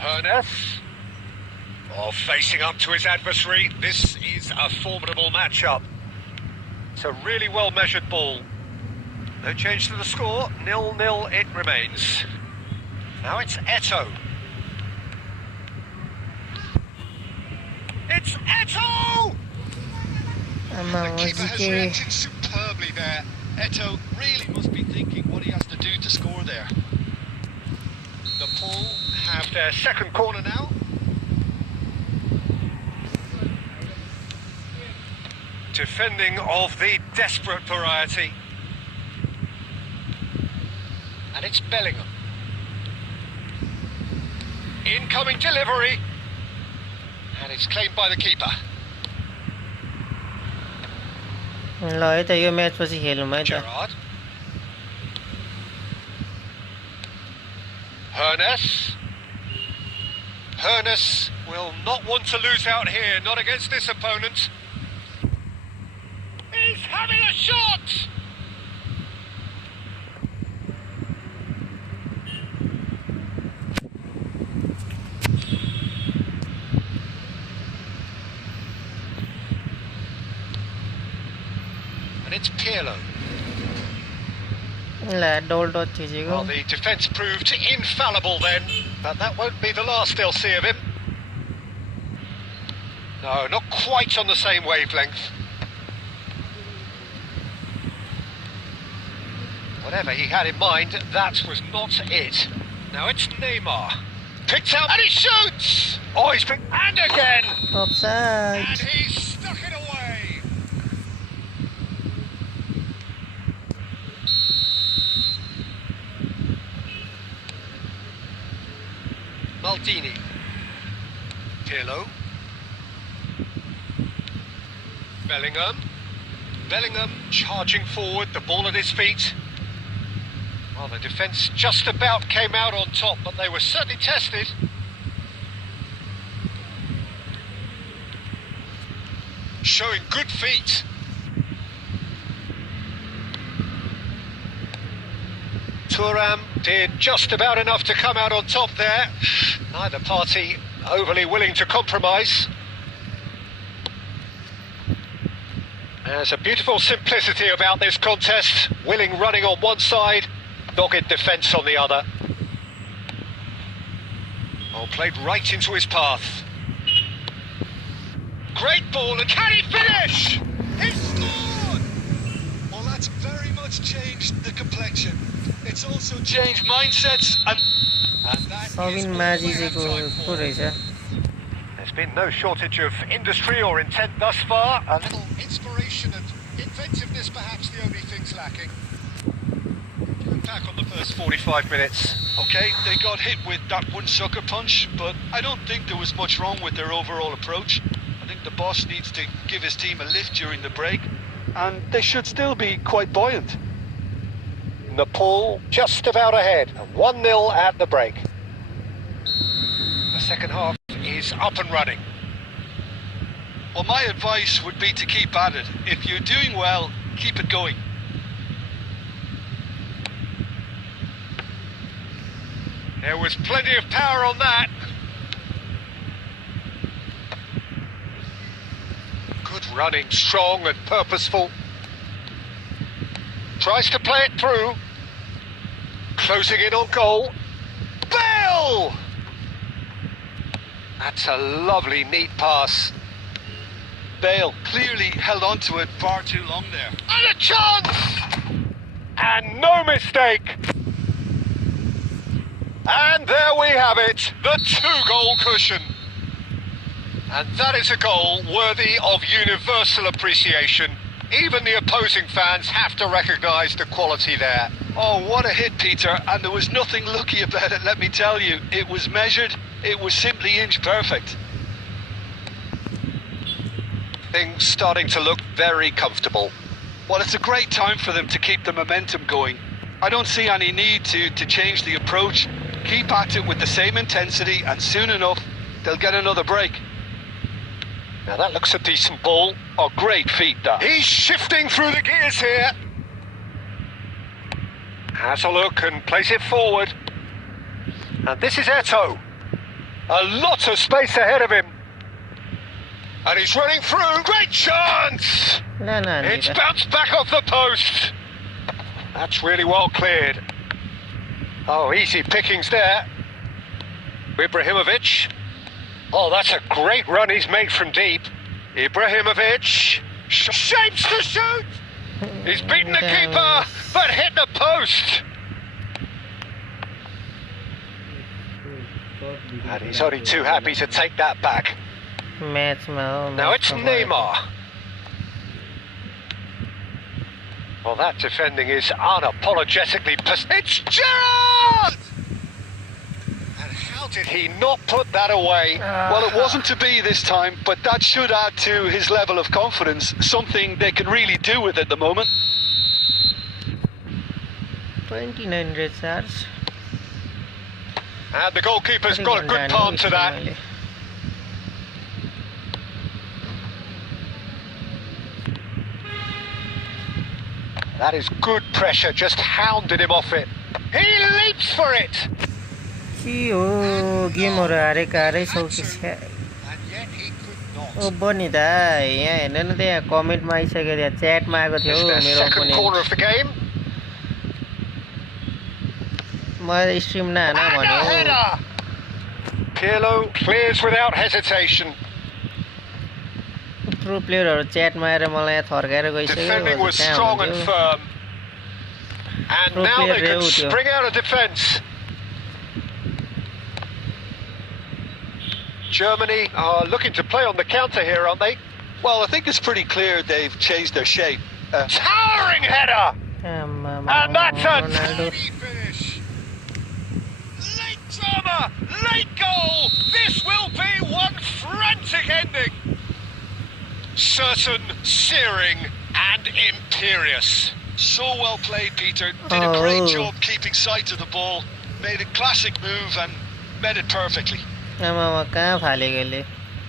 Hernes, facing up to his adversary. This is a formidable matchup. It's a really well measured ball. No change to the score, 0-0 it remains. Now it's Eto'o. It's Eto'o! The keeper has reacted superbly there. Eto'o really must be thinking what he has to do to score there. The Paul have their second corner now. Defending of the desperate variety. And it's Bellingham. Incoming delivery. And it's claimed by the keeper. ल है त यो match पछि खेलौँ है त Gerrard. Hernes will not want to lose out here, not against this opponent. He's having a shot! And it's Pirlo. Well, the defence proved infallible then, but that won't be the last they'll see of him. No, not quite on the same wavelength. Whatever he had in mind, that was not it. Now it's Neymar. Picked up and he shoots! Oh, he's picked... And again! Offside. And he's stuck it away! Martini. Pirlo. Bellingham. Bellingham charging forward, the ball at his feet. Well, the defence just about came out on top, but they were certainly tested. Showing good feet. Thuram did just about enough to come out on top there. Neither party overly willing to compromise. There's a beautiful simplicity about this contest. Willing running on one side, dogged defence on the other. Oh, played right into his path. Great ball, and can he finish? He scored! Well, that's very much changed the complexion. It's also changed mindsets and that Sovin Majizeko को रहेछ. There's been no shortage of industry or intent thus far. A little inspiration and inventiveness, perhaps the only things lacking. Back on the first 45 minutes. Okay, they got hit with that one sucker punch, but I don't think there was much wrong with their overall approach. I think the boss needs to give his team a lift during the break, and they should still be quite buoyant. Nepal just about ahead, 1-0 at the break. The second half is up and running. Well, my advice would be to keep at it. If you're doing well, keep it going. There was plenty of power on that. Good running, strong and purposeful. Tries to play it through. Closing in on goal. Bale! That's a lovely, neat pass. Bale clearly held on to it far too long there. And a chance! And no mistake! And there we have it, the 2-goal cushion. And that is a goal worthy of universal appreciation. Even the opposing fans have to recognise the quality there. Oh, what a hit, Peter, and there was nothing lucky about it, let me tell you. It was measured, it was simply inch perfect. Things starting to look very comfortable. Well, it's a great time for them to keep the momentum going. I don't see any need to change the approach. Keep at it with the same intensity, and soon enough, they'll get another break. Now that looks a decent ball. Oh, great feet, that. He's shifting through the gears here. Has a look and plays it forward. And this is Eto'o. A lot of space ahead of him. And he's running through. Great chance! It's bounced back off the post. That's really well cleared. Oh, easy pickings there. Ibrahimovic. Oh, that's a great run he's made from deep. Ibrahimovic. Shapes to shoot! He's beaten the keeper, but hit the post. And he's only too happy to take that back. Now it's Neymar. Well, that defending is unapologetically It's Gerrard! And how did he not put that away? Well, it wasn't to be this time, but that should add to his level of confidence, something they can really do with at the moment. 2900 stars. And the goalkeeper's got a good palm to that. That is good pressure, just hounded him off it. He leaps for it! के हो गेमहरु हारेका हारै सकिसक्यो ओ बन्नी दा यहाँ हेर्न न त्यहाँ कमेन्टमा आइसक्यो त्यहाँ च्याटमा आएको थियो मेरो second corner of the game. म स्ट्रिम नहान भन्यो Pirlo clears without hesitation. Pro प्लेयरहरु च्याटमा आएर मलाई यहाँ थर्काएर गइसक्यो Defending was strong and firm. And now they can spring out of defence. Germany are looking to play on the counter here, aren't they? Well, I think it's pretty clear they've changed their shape. Towering header! And that's a tiny finish. Late drama! Palmer, late goal! This will be one frantic ending! Certain, searing, and imperious. So well played, Peter. Did a great Oh. job keeping sight of the ball. Made a classic move and met it perfectly. आमामा कहाँ फालेको यसले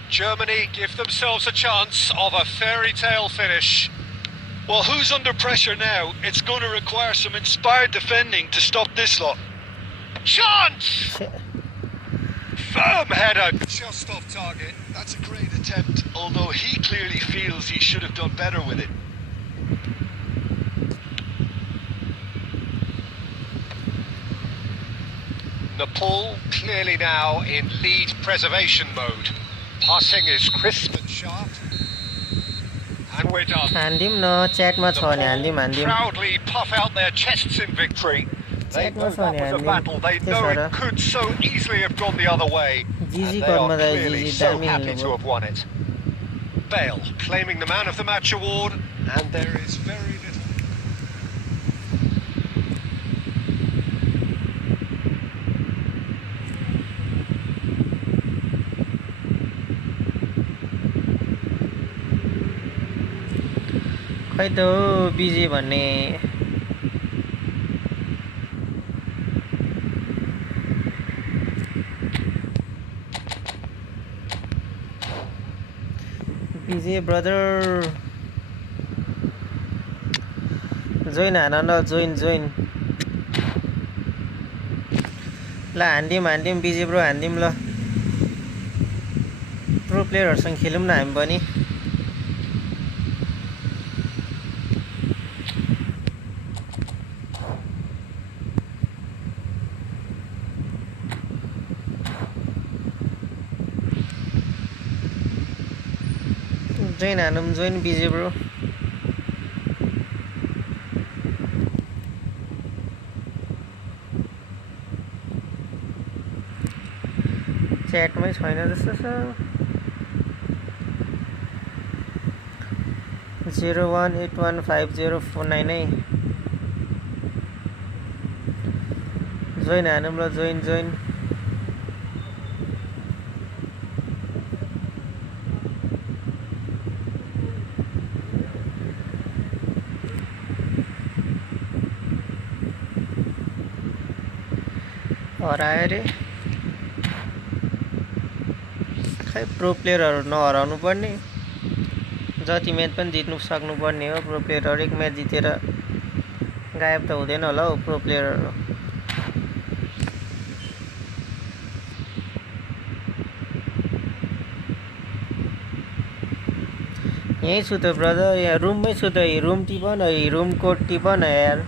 Germany give themselves a chance of a fairy tale finish. Well, who's under pressure now? It's going to require some inspired defending to stop this lot. Chance! Firm header. Just off target. That's a great attempt, although he clearly feels he should have done better with it. Nepal clearly now in lead preservation mode. Passing is crisp and sharp. And we're done. हान्दिम न च्याटमा छ भने हान्दिम Nepal हान्दिम proudly puff out their chests in victory. They Chat know was that on, was a yeah, battle. They this know order. it could so easily have gone the other way. GG And they are Korma da, clearly GG, so damn happy it, to have won it. Bale claiming the Man of the Match award, and there is very little. खै त busy भन्ने busy brother join हान न join ल हान्दिम busy bro हान्दिम ल pro प्लेयरहरुसँग खेलौँ न हामी पनि जोइन हानौँ जोइन बिजी ब्रो च्याटमै छैन जस्तो छ 01815049 है जोइन हानौँ ल जोइन हरायो रे खै प्रो प्लेयरहरु नहराउनु पर्ने जति म्याच पनि जित्नु सक्नु पर्ने हो प्रो प्लेयरहरु एक म्याच जितेर गायब त हुँदैन होला हौ प्रो प्लेयरहरु यही छु त ब्रदर यहाँ रुममै छु त रुम टिप न रुम कोड टिप न यार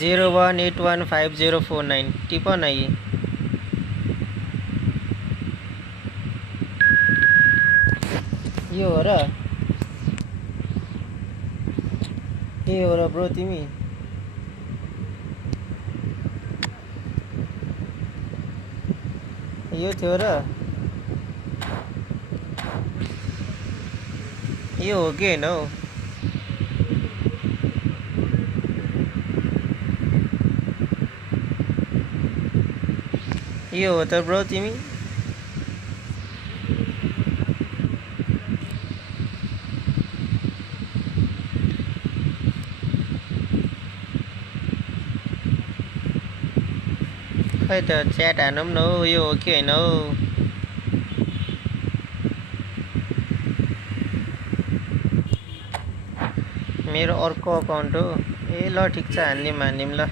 Zero 01815049 टिप न यी यो हो र के हो र ब्रो तिमी यो थियो र यो हो कि हैन हौ यो हो त ब्रो तिमी खै त च्याट हानौँ न हौ यो हो कि हैन हौ मेरो अर्को अकाउन्ट हो ए ल ठिक छ हान्दिम ल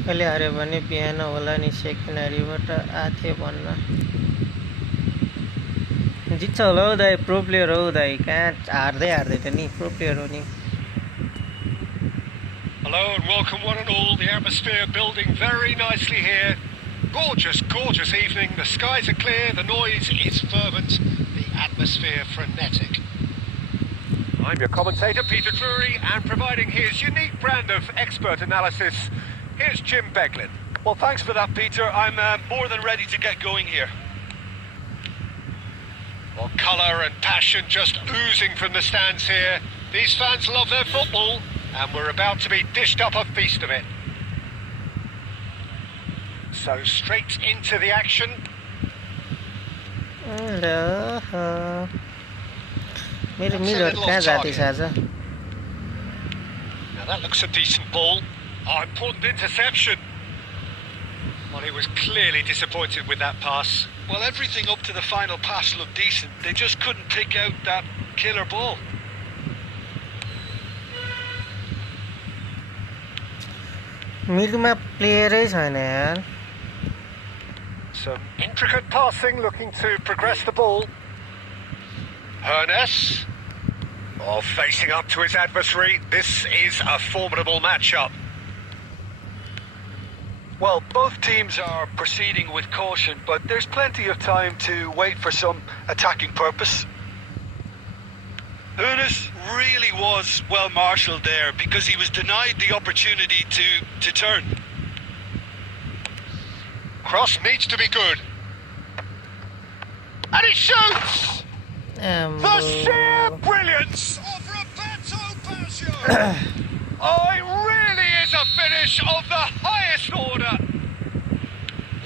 अहिले हार्यो भने बिहान होला नि सेकेन्ड हारीबाट आथे भन्न जित्छ होला हौ दाइ प्रो प्लेयर हौ दाइ कहाँ हार्दै त नि प्रो प्लेयर हो नि Hello and welcome one and all. The atmosphere building very nicely here. Gorgeous, gorgeous evening. The skies are clear, the noise is fervent, the atmosphere frenetic. I'm your commentator, Peter Drury, and providing his unique brand of expert analysis, here's Jim Beglin. Well, thanks for that, Peter. I'm more than ready to get going here. Well, colour and passion just oozing from the stands here. These fans love their football, and we're about to be dished up a feast of it. So straight into the action. मेरो मिलहरु कहाँ जाँदैछ आज Now that looks a decent ball. Oh, important interception. Well, he was clearly disappointed with that pass. Well, everything up to the final pass looked decent. They just couldn't pick out that killer ball. मिडमा प्लेयरै छैन यार Some intricate passing, looking to progress the ball. Hernes. Oh, facing up to his adversary. This is a formidable matchup. Well, both teams are proceeding with caution, but there's plenty of time to wait for some attacking purpose. Ernest really was well marshalled there because he was denied the opportunity to turn. Cross needs to be good. And he shoots! The sheer brilliance of Roberto Baggio! Oh, it really is a finish of the highest order!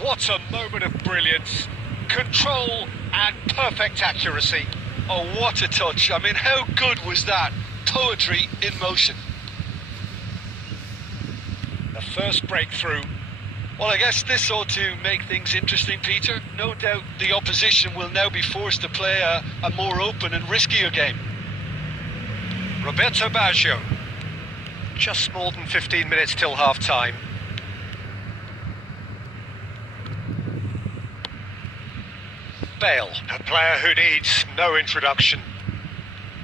What a moment of brilliance. Control and perfect accuracy. Oh, what a touch. I mean, how good was that? Poetry in motion. The first breakthrough. Well, I guess this ought to make things interesting, Peter. No doubt the opposition will now be forced to play a more open and riskier game. Roberto Baggio. Just more than 15 minutes till half-time. Bale, a player who needs no introduction.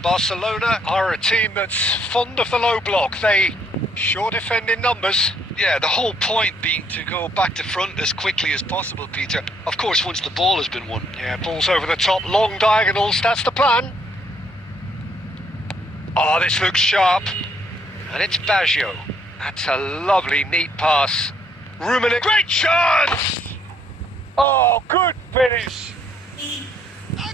Barcelona are a team that's fond of the low block. They sure defend in numbers. Yeah, the whole point being to go back to front as quickly as possible, Peter. Of course, once the ball has been won. Yeah, ball's over the top, long diagonals, that's the plan. Oh, this looks sharp. And it's Baggio. That's a lovely, neat pass. Ruminating. Great chance! Oh, good finish.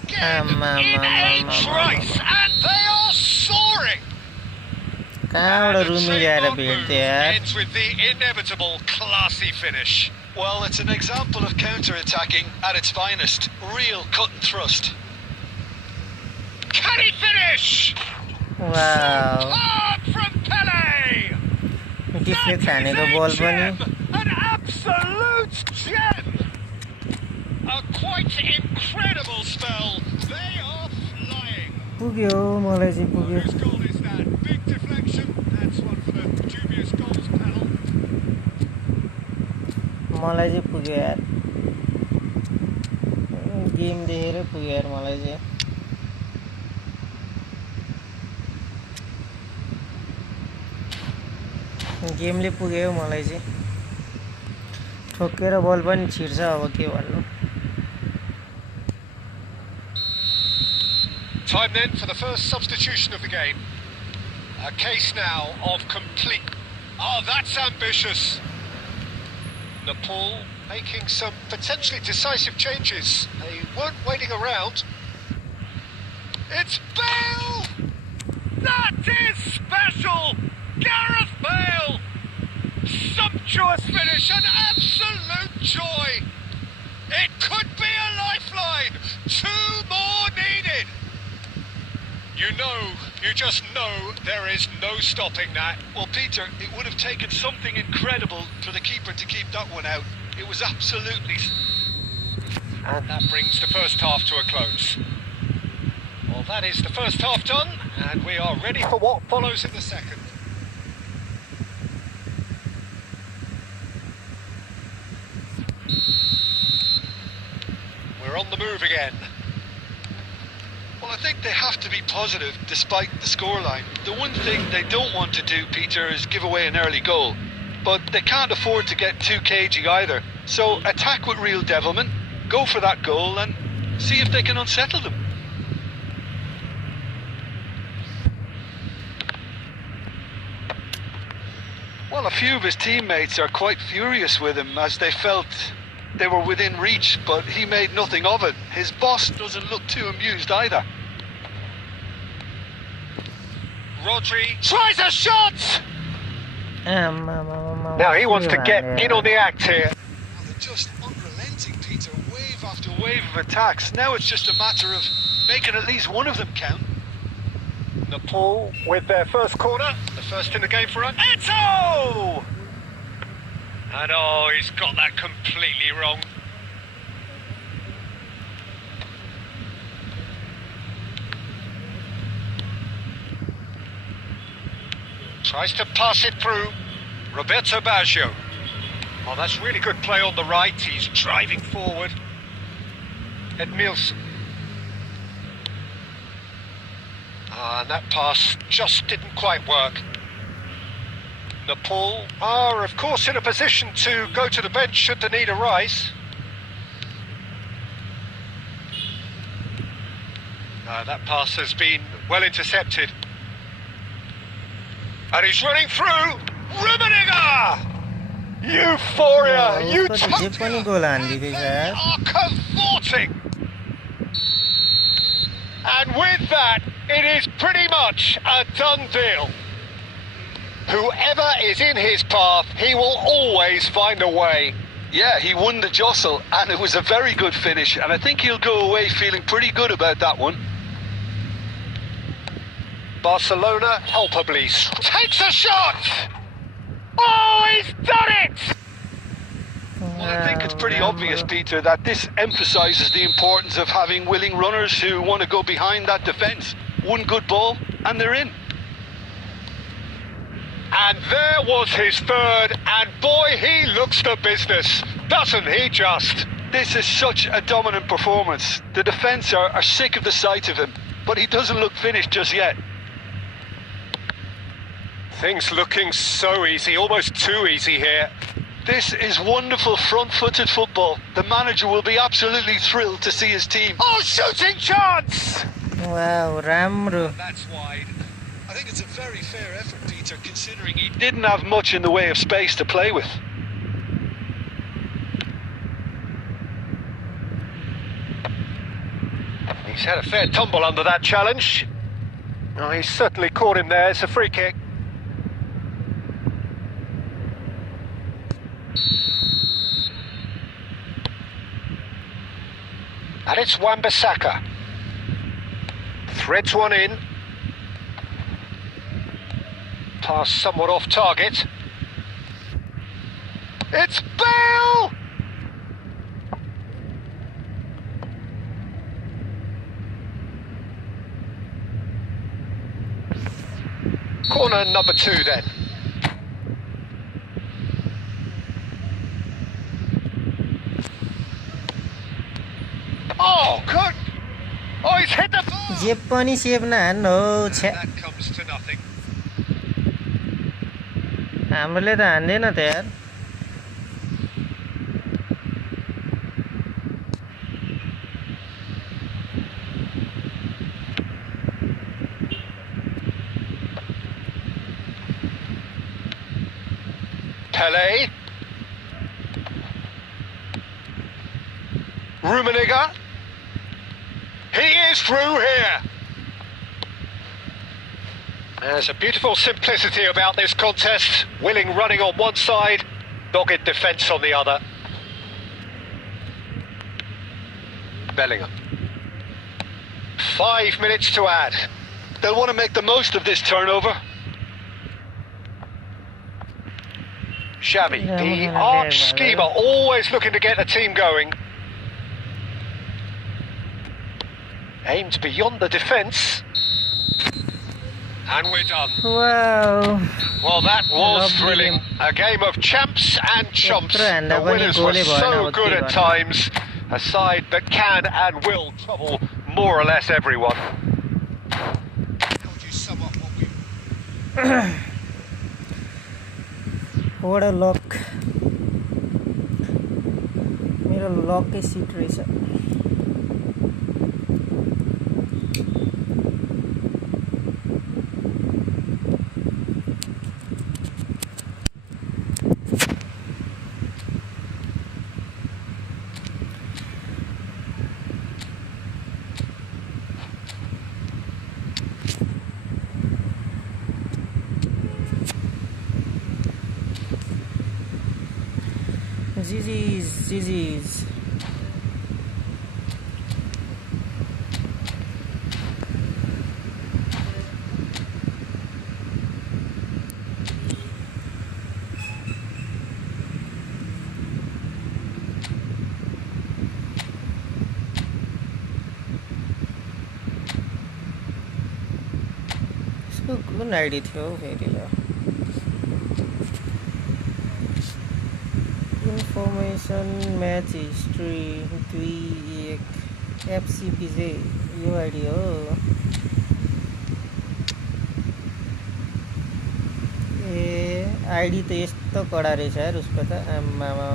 Again, in a trice, and they are soaring. कहाँबाट रुमी ल्याएर भेट्थे यार Ends with the inevitable classy finish. Well, it's an example of counter-attacking at its finest. Real cut and thrust. Can he finish? Wow Hard from Pele. डिफले छानेको बल पनि An absolute gem. A quite incredible spell. They are flying. पुग्यो मलाई चाहिँ पुग्यो Whose goal is that? Big deflection. That's one for the dubious goals panel. मलाई चाहिँ पुग्यो यार गेम देखेर पुग्यो यार मलाई चाहिँ गेमले पुग्यो मलाई चाहिँ ठोकेर बल पनि छिर्छ अब के भन्नु Time then for the first substitution of the game. A case now of complete... Oh, that's ambitious. Nepal making some potentially decisive changes. They weren't waiting around. It's Bale! That is special! Gareth Bale! Sumptuous finish, an absolute joy! It could be a lifeline! 2 more needed! You just know there is no stopping that. Well, Peter, it would have taken something incredible for the keeper to keep that one out. It was absolutely... And that brings the first half to a close. Well, that is the first half done, and we are ready for what follows in the second. on the move again. Well, I think they have to be positive despite the scoreline. The one thing they don't want to do, Peter, is give away an early goal. But they can't afford to get too cagey either. So attack with real devilment, go for that goal and see if they can unsettle them. Well, a few of his teammates are quite furious with him as they felt they were within reach, but he made nothing of it. His boss doesn't look too amused either. Rodri tries a shot! Now Now he wants to get in on the act here. Well, they're just unrelenting, Peter. Wave after wave of attacks. Now it's just a matter of making at least one of them count. Nepal with their first corner. The first in the game for us. Eto! And oh, he's got that completely wrong. Tries to pass it through. Roberto Baggio. Oh, that's really good play on the right. He's driving forward. Edmilson. And that pass just didn't quite work. Nepal are, of course, in a position to go to the bench should the need arise. That pass has been well intercepted. And he's running through. Rummenigge! Euphoria! Utopia! Are cavorting! And with that, it is pretty much a done deal. Whoever is in his path, he will always find a way. Yeah, he won the jostle, and it was a very good finish, and I think he'll go away feeling pretty good about that one. Barcelona helpably takes a shot! Oh, he's done it! Well, I think it's pretty obvious, Peter, that this emphasises the importance of having willing runners who want to go behind that defence. One good ball, and they're in. And there was his third, and boy, he looks the business, doesn't he just? This is such a dominant performance. The defence are sick of the sight of him, but he doesn't look finished just yet. Things looking so easy, almost too easy here. This is wonderful front-footed football. The manager will be absolutely thrilled to see his team. Oh, shooting chance! Wow, राम्रो. That's wide. I think it's a very fair effort, Peter, considering he didn't have much in the way of space to play with. He's had a fair tumble under that challenge. Oh, he's certainly caught him there. It's a free kick. And it's Wan-Bissaka. Threads one in. Pass somewhat off target. It's Bale! Corner number 2 then. Oh, good! Oh, he's hit the ball! जे पनि save नहान्नु हो छ्या That comes to nothing. हामीले त हान्दैन त यार Pele. Rummenigge. He is through here. There's a beautiful simplicity about this contest. Willing running on one side, dogged defence on the other. Bellingham. 5 minutes to add. They'll want to make the most of this turnover. Xavi, the arch schemer, always looking to get the team going. Aimed beyond the defence. And we're done. Wow. Well, that was Lovely thrilling. game. A game of champs and chumps. Yatra handa The पनि winners were गोलै भएन so अब good के at गर्ने। times, A side that can and will trouble more or less everyone. How would you sum up what we... What a luck. मेरो लकै seat रहेछ GG's इसको कुन आइडी थियो फेरि ल इन्फर्मेसन म्याच हिस्ट्री 2-1 एफसीबीजे यो आइडी हो ए आइडी त यस्तो कडा रहेछ यार उसको त आम्मामा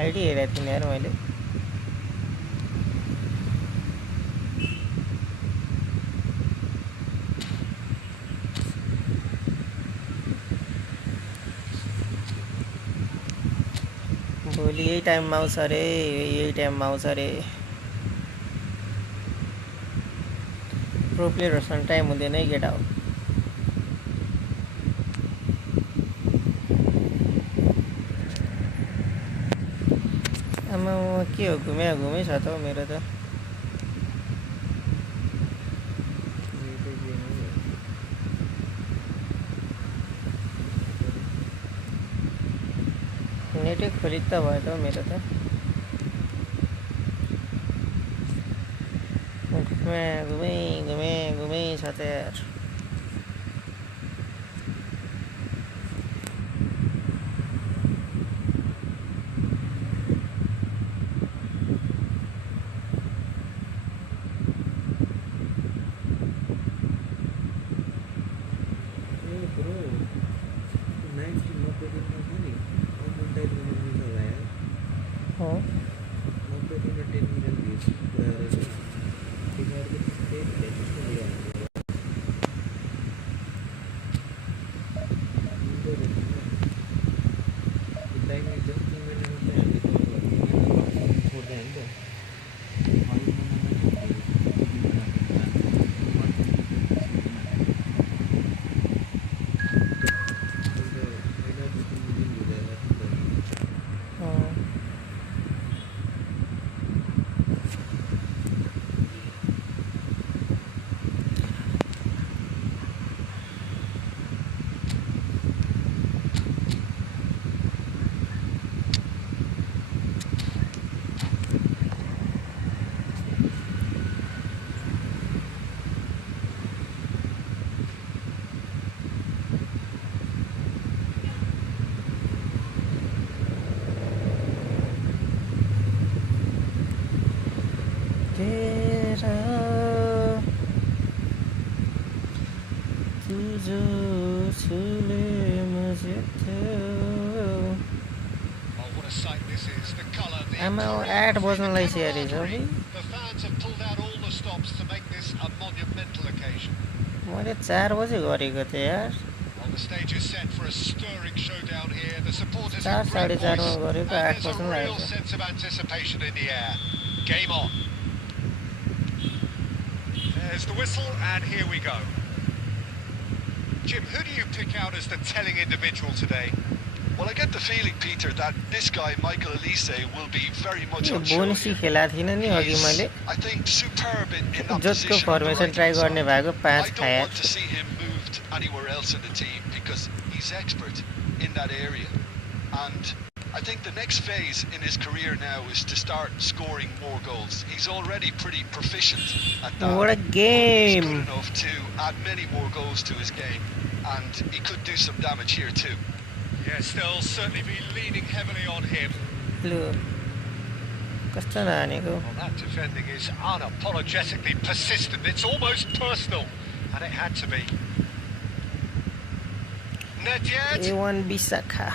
आइडी हेरेको थिएँ यार मैले भोलि यही टाइममा आउँछ अरे यही टाइममा आउँछ अरे प्रो प्लेयरहरूसँग टाइम हुँदैन है केटा हो आमा के हो घुमे छ त मेरो त नेटै खोली त भयो त मेरो त घुमे छ त यार आमा 8 बज्नलाई स्याहारी छ है मैले 4 बजे गरेको थिएँ यार 4:30 मा गरेको 8 बज्न लाग्यो There's the whistle and here we go. Jim, who do you pick out as the telling individual today? Well, I get the feeling, Peter, that this guy, Michael Elise, will be very much on show. बोनसी खेला थिएन नि अघि मैले I think superb in that जसको position. Formation try गर्ने भएको 5 I don't खाया want to see him moved anywhere else in the team because he's expert in that area. And I think the next phase in his career now is to start scoring more goals. He's already pretty proficient at that. What a game! He's good enough to add many more goals to his game, and he could do some damage here too. Yeah, still certainly be leaning heavily on him. लु कस्तो नहानेको Well, that defending is unapologetically persistent. It's almost personal, and it had to be. Nedved. A1 Bisakha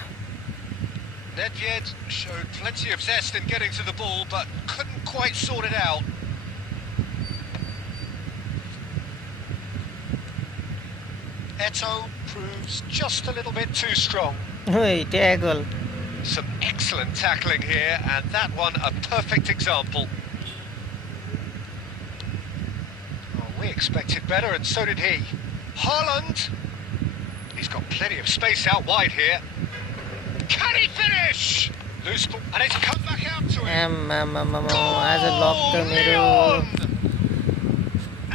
Nedved showed plenty of zest in getting to the ball, but couldn't quite sort it out. Eto'o proves just a little bit too strong. Oi, tackle. Some excellent tackling here, and that one a perfect example. Oh, we expected better, and so did he. Haaland! He's got plenty of space out wide here. Can he finish? Loose ball, and it's come back out to him. आज luck त मेरो Leon!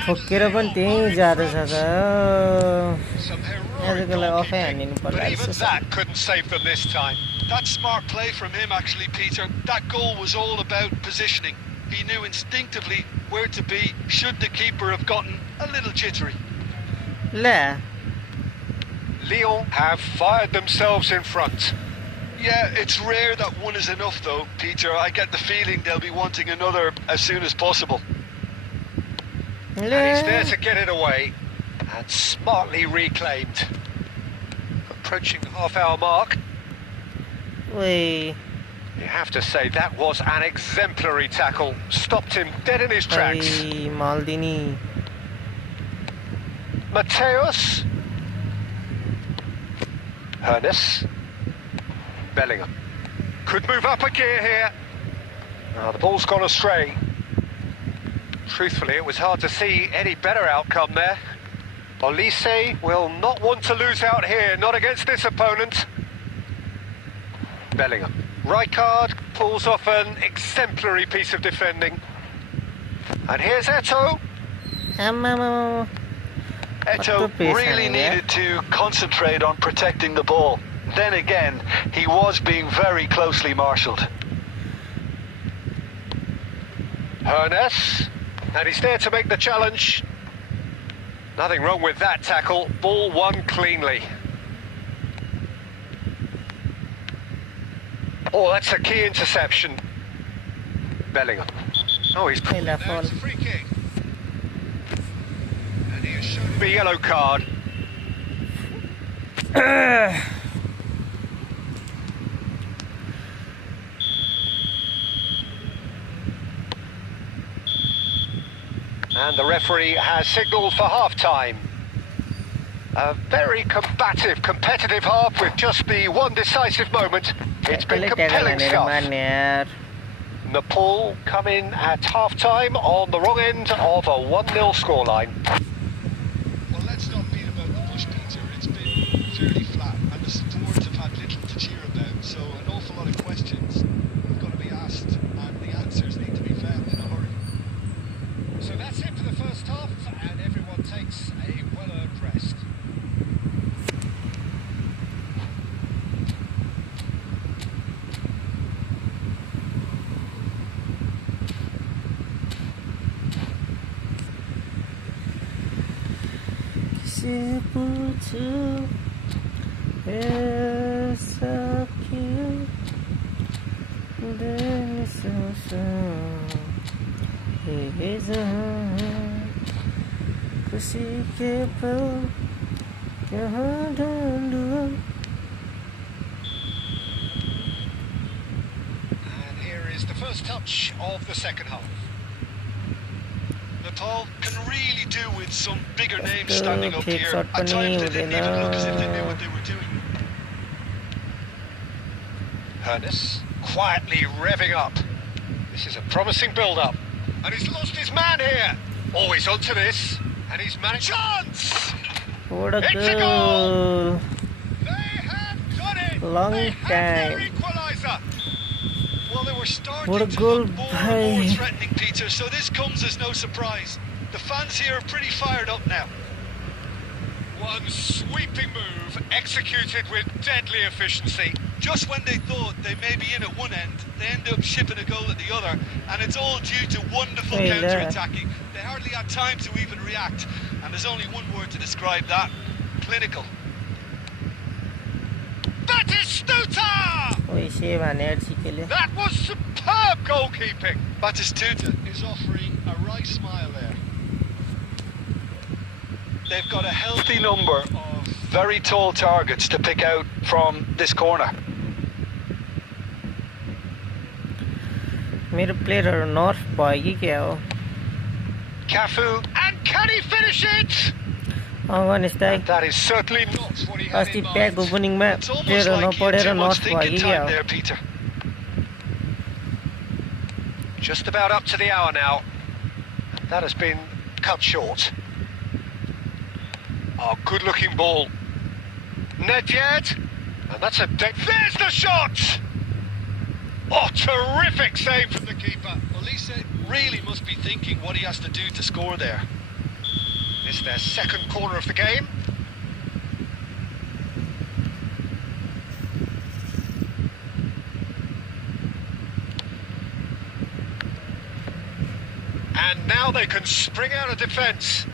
ठोकेर पनि त्यही जाँदैछ त Some heroic आजको लागि अफै goalkeeping, हानिनु but पर्ला even जस्तो छ that couldn't save them this time. That's smart play from him, actually, Peter. That goal was all about positioning. He knew instinctively where to be should the keeper have gotten a little jittery. La Lyon have fired themselves in front. Yeah, it's rare that one is enough, though, Peter. I get the feeling they'll be wanting another as soon as possible. And he's there to get it away, and smartly reclaimed. Approaching the half-hour mark, ओइ you have to say that was an exemplary tackle. Stopped him dead in his tracks. ओइ माल्दिनी Mateus. Ernest. Bellingham. Could move up a gear here. Oh, the ball's gone astray. Truthfully, it was hard to see any better outcome there. Olise will not want to lose out here, not against this opponent. Bellingham. Rijkaard pulls off an exemplary piece of defending. And here's Eto'o. आमामा Eto'o really needed to concentrate on protecting the ball. Then again, he was being very closely marshalled. Ernest. And he's there to make the challenge. Nothing wrong with that tackle. Ball won cleanly. Oh, that's a key interception. Bellingham. Oh, he's Hey, left now it's ball. a free kick. And he has shown the yellow card. And the referee has signalled for half-time. A very combative, competitive half with just the one decisive moment. It's been compelling stuff. मार्ने यार Nepal come in at half-time on the wrong end of a 1-0 scoreline. Well, let's not beat about the bush, Peter. It's been fairly flat, and the supporters have had little to cheer about, so an awful lot of questions have got to be asked, and the answers need to be found in a hurry. So that's it for the first half, and everyone takes a well-earned rest. किसे पूछूं ऐसा क्यों दिल सोचूं ये जहां खुशी के पल कहाँ ढूंढूं And here is the first touch of the second half. Nepal can really do with some bigger names Let's go, standing up kick here. shot At times they didn't even look as if they Udina. knew what they were doing. Ernest quietly revving up. This is a promising build-up. And he's lost his man here. Always onto this. And he's managed... Chance! What a It's a goal! goal! They have done it! Long They have their time. equaliser! Well, they were starting What a to goal look more and more by- threatening, Peter, so this comes as no surprise. The fans here are pretty fired up now. One sweeping move executed with deadly efficiency. Just when they thought they may be in at one end, they end up shipping a goal at the other, and it's all due to wonderful Hey, there. counter-attacking. They hardly had time to even react, and there's only one word to describe that: clinical. Batistuta! Oi, save हाने ठिकैले That was superb goalkeeping. Batistuta is offering a right smile there. They've got a healthy number of very tall targets to pick out from this corner. मेरो प्लेयरहरु नर्फ भयो कि के हो Cafu, and can he finish it? Ganesh Dai That is certainly not what he had अस्ति in pack mind. ओपनिङमा It's almost player like you नपढेर too much नर्फ भयो thinking कि के time हो there, Peter. Just about up to the hour now. That has been cut short. Oh, good-looking ball. Nedved, and that's a... There's the shot! Oh, terrific save from the keeper. Well, Lisa really must be thinking what he has to do to score there. This is their second corner of the game. And now they can spring out of defence.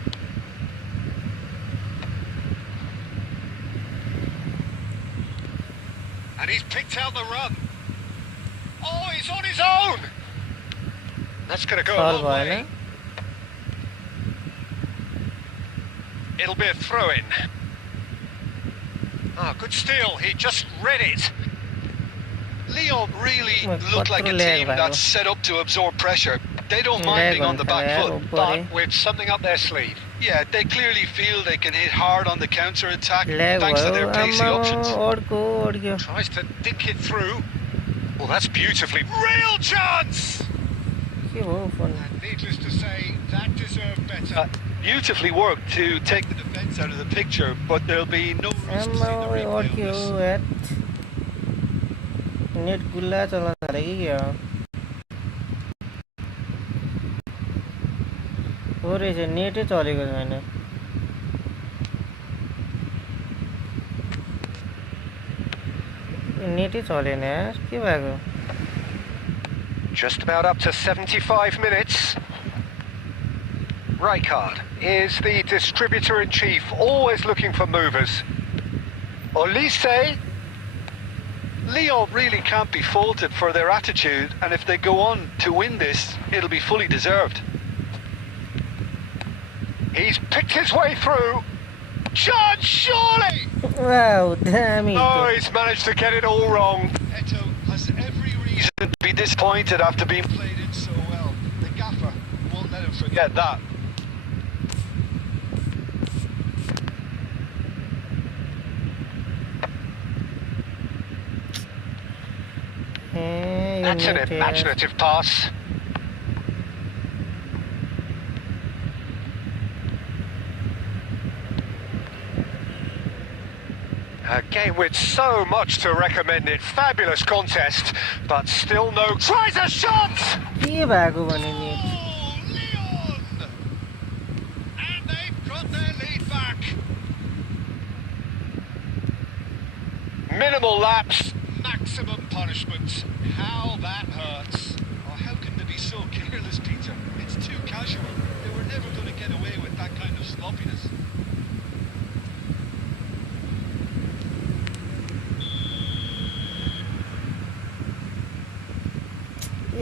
And he's picked out the run. Oh, he's on his own! That's going to go a long way. It'll be a throw-in. Ah, good steal. He just read it. Lyon really look like a team that's set up to absorb pressure. They don't mind being on the back foot, but with something up their sleeve. Yeah, they clearly feel they can hit hard on the counter-attack thanks to their pacey options. Tries to dink it through. Well, that's beautifully... Real chance! And needless to say, that deserved better. Beautifully worked to take the defence out of the picture, but there'll be no risk to see the replay of this. Net गुल्ला चलाउन थाले कि के हो रहेछ नेटै चलेको छैन नेटै चलेन यार के भएको Just about up to 75 minutes. Rijkaard is the distributor-in-chief, always looking for movers. Olise. Lyon really can't be faulted for their attitude, and if they go on to win this, it'll be fully deserved. He's picked his way through. Chance, surely! Wow, damn it. Oh, he's managed to get it all wrong. Eto has every reason to be disappointed after being played in so well. The gaffer won't let him forget that. That's an imaginative pass. A game with so much to recommend it. Fabulous contest, but still no... Tries a shot! के भएको भने नि Oh, Lyon! And they've got their lead back. Minimal lapse. Maximum punishment. How that hurts. Oh, how can they be so careless, Peter? It's too casual. They were never going to get away with that kind of sloppiness.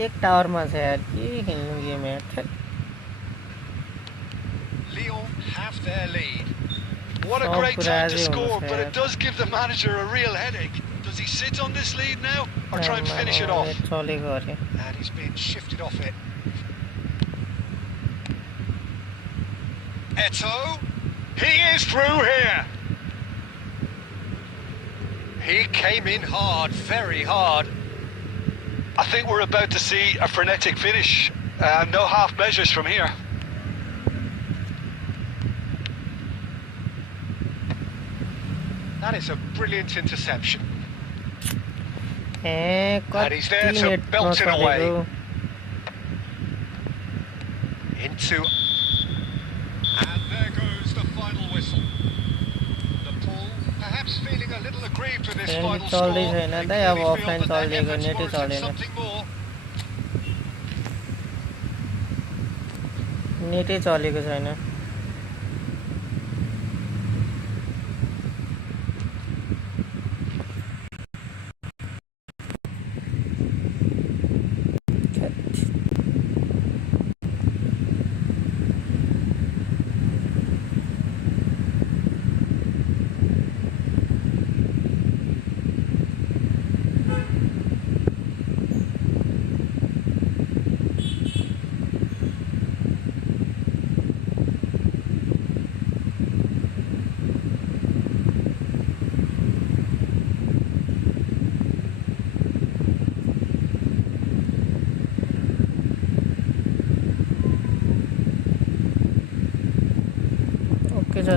एक टावरमा छ यार के खेल्नु game यार Lyon have their lead. What a great time to score, but it does give the manager a real headache. Does he sit on this lead now, or try and finish it off? And he's been shifted off it. Eto, he is through here. He came in hard, very hard. I think we're about to see a frenetic finish. No half measures from here. That is a brilliant interception. And he's there to belt it away. Into... And there goes the final whistle. The Paul perhaps feeling a little aggrieved with this final score. They clearly feel that their efforts warranted something more. नेटै चलेको छैन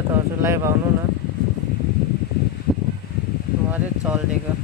त हजुर live आउनु न मरे चल्दिएको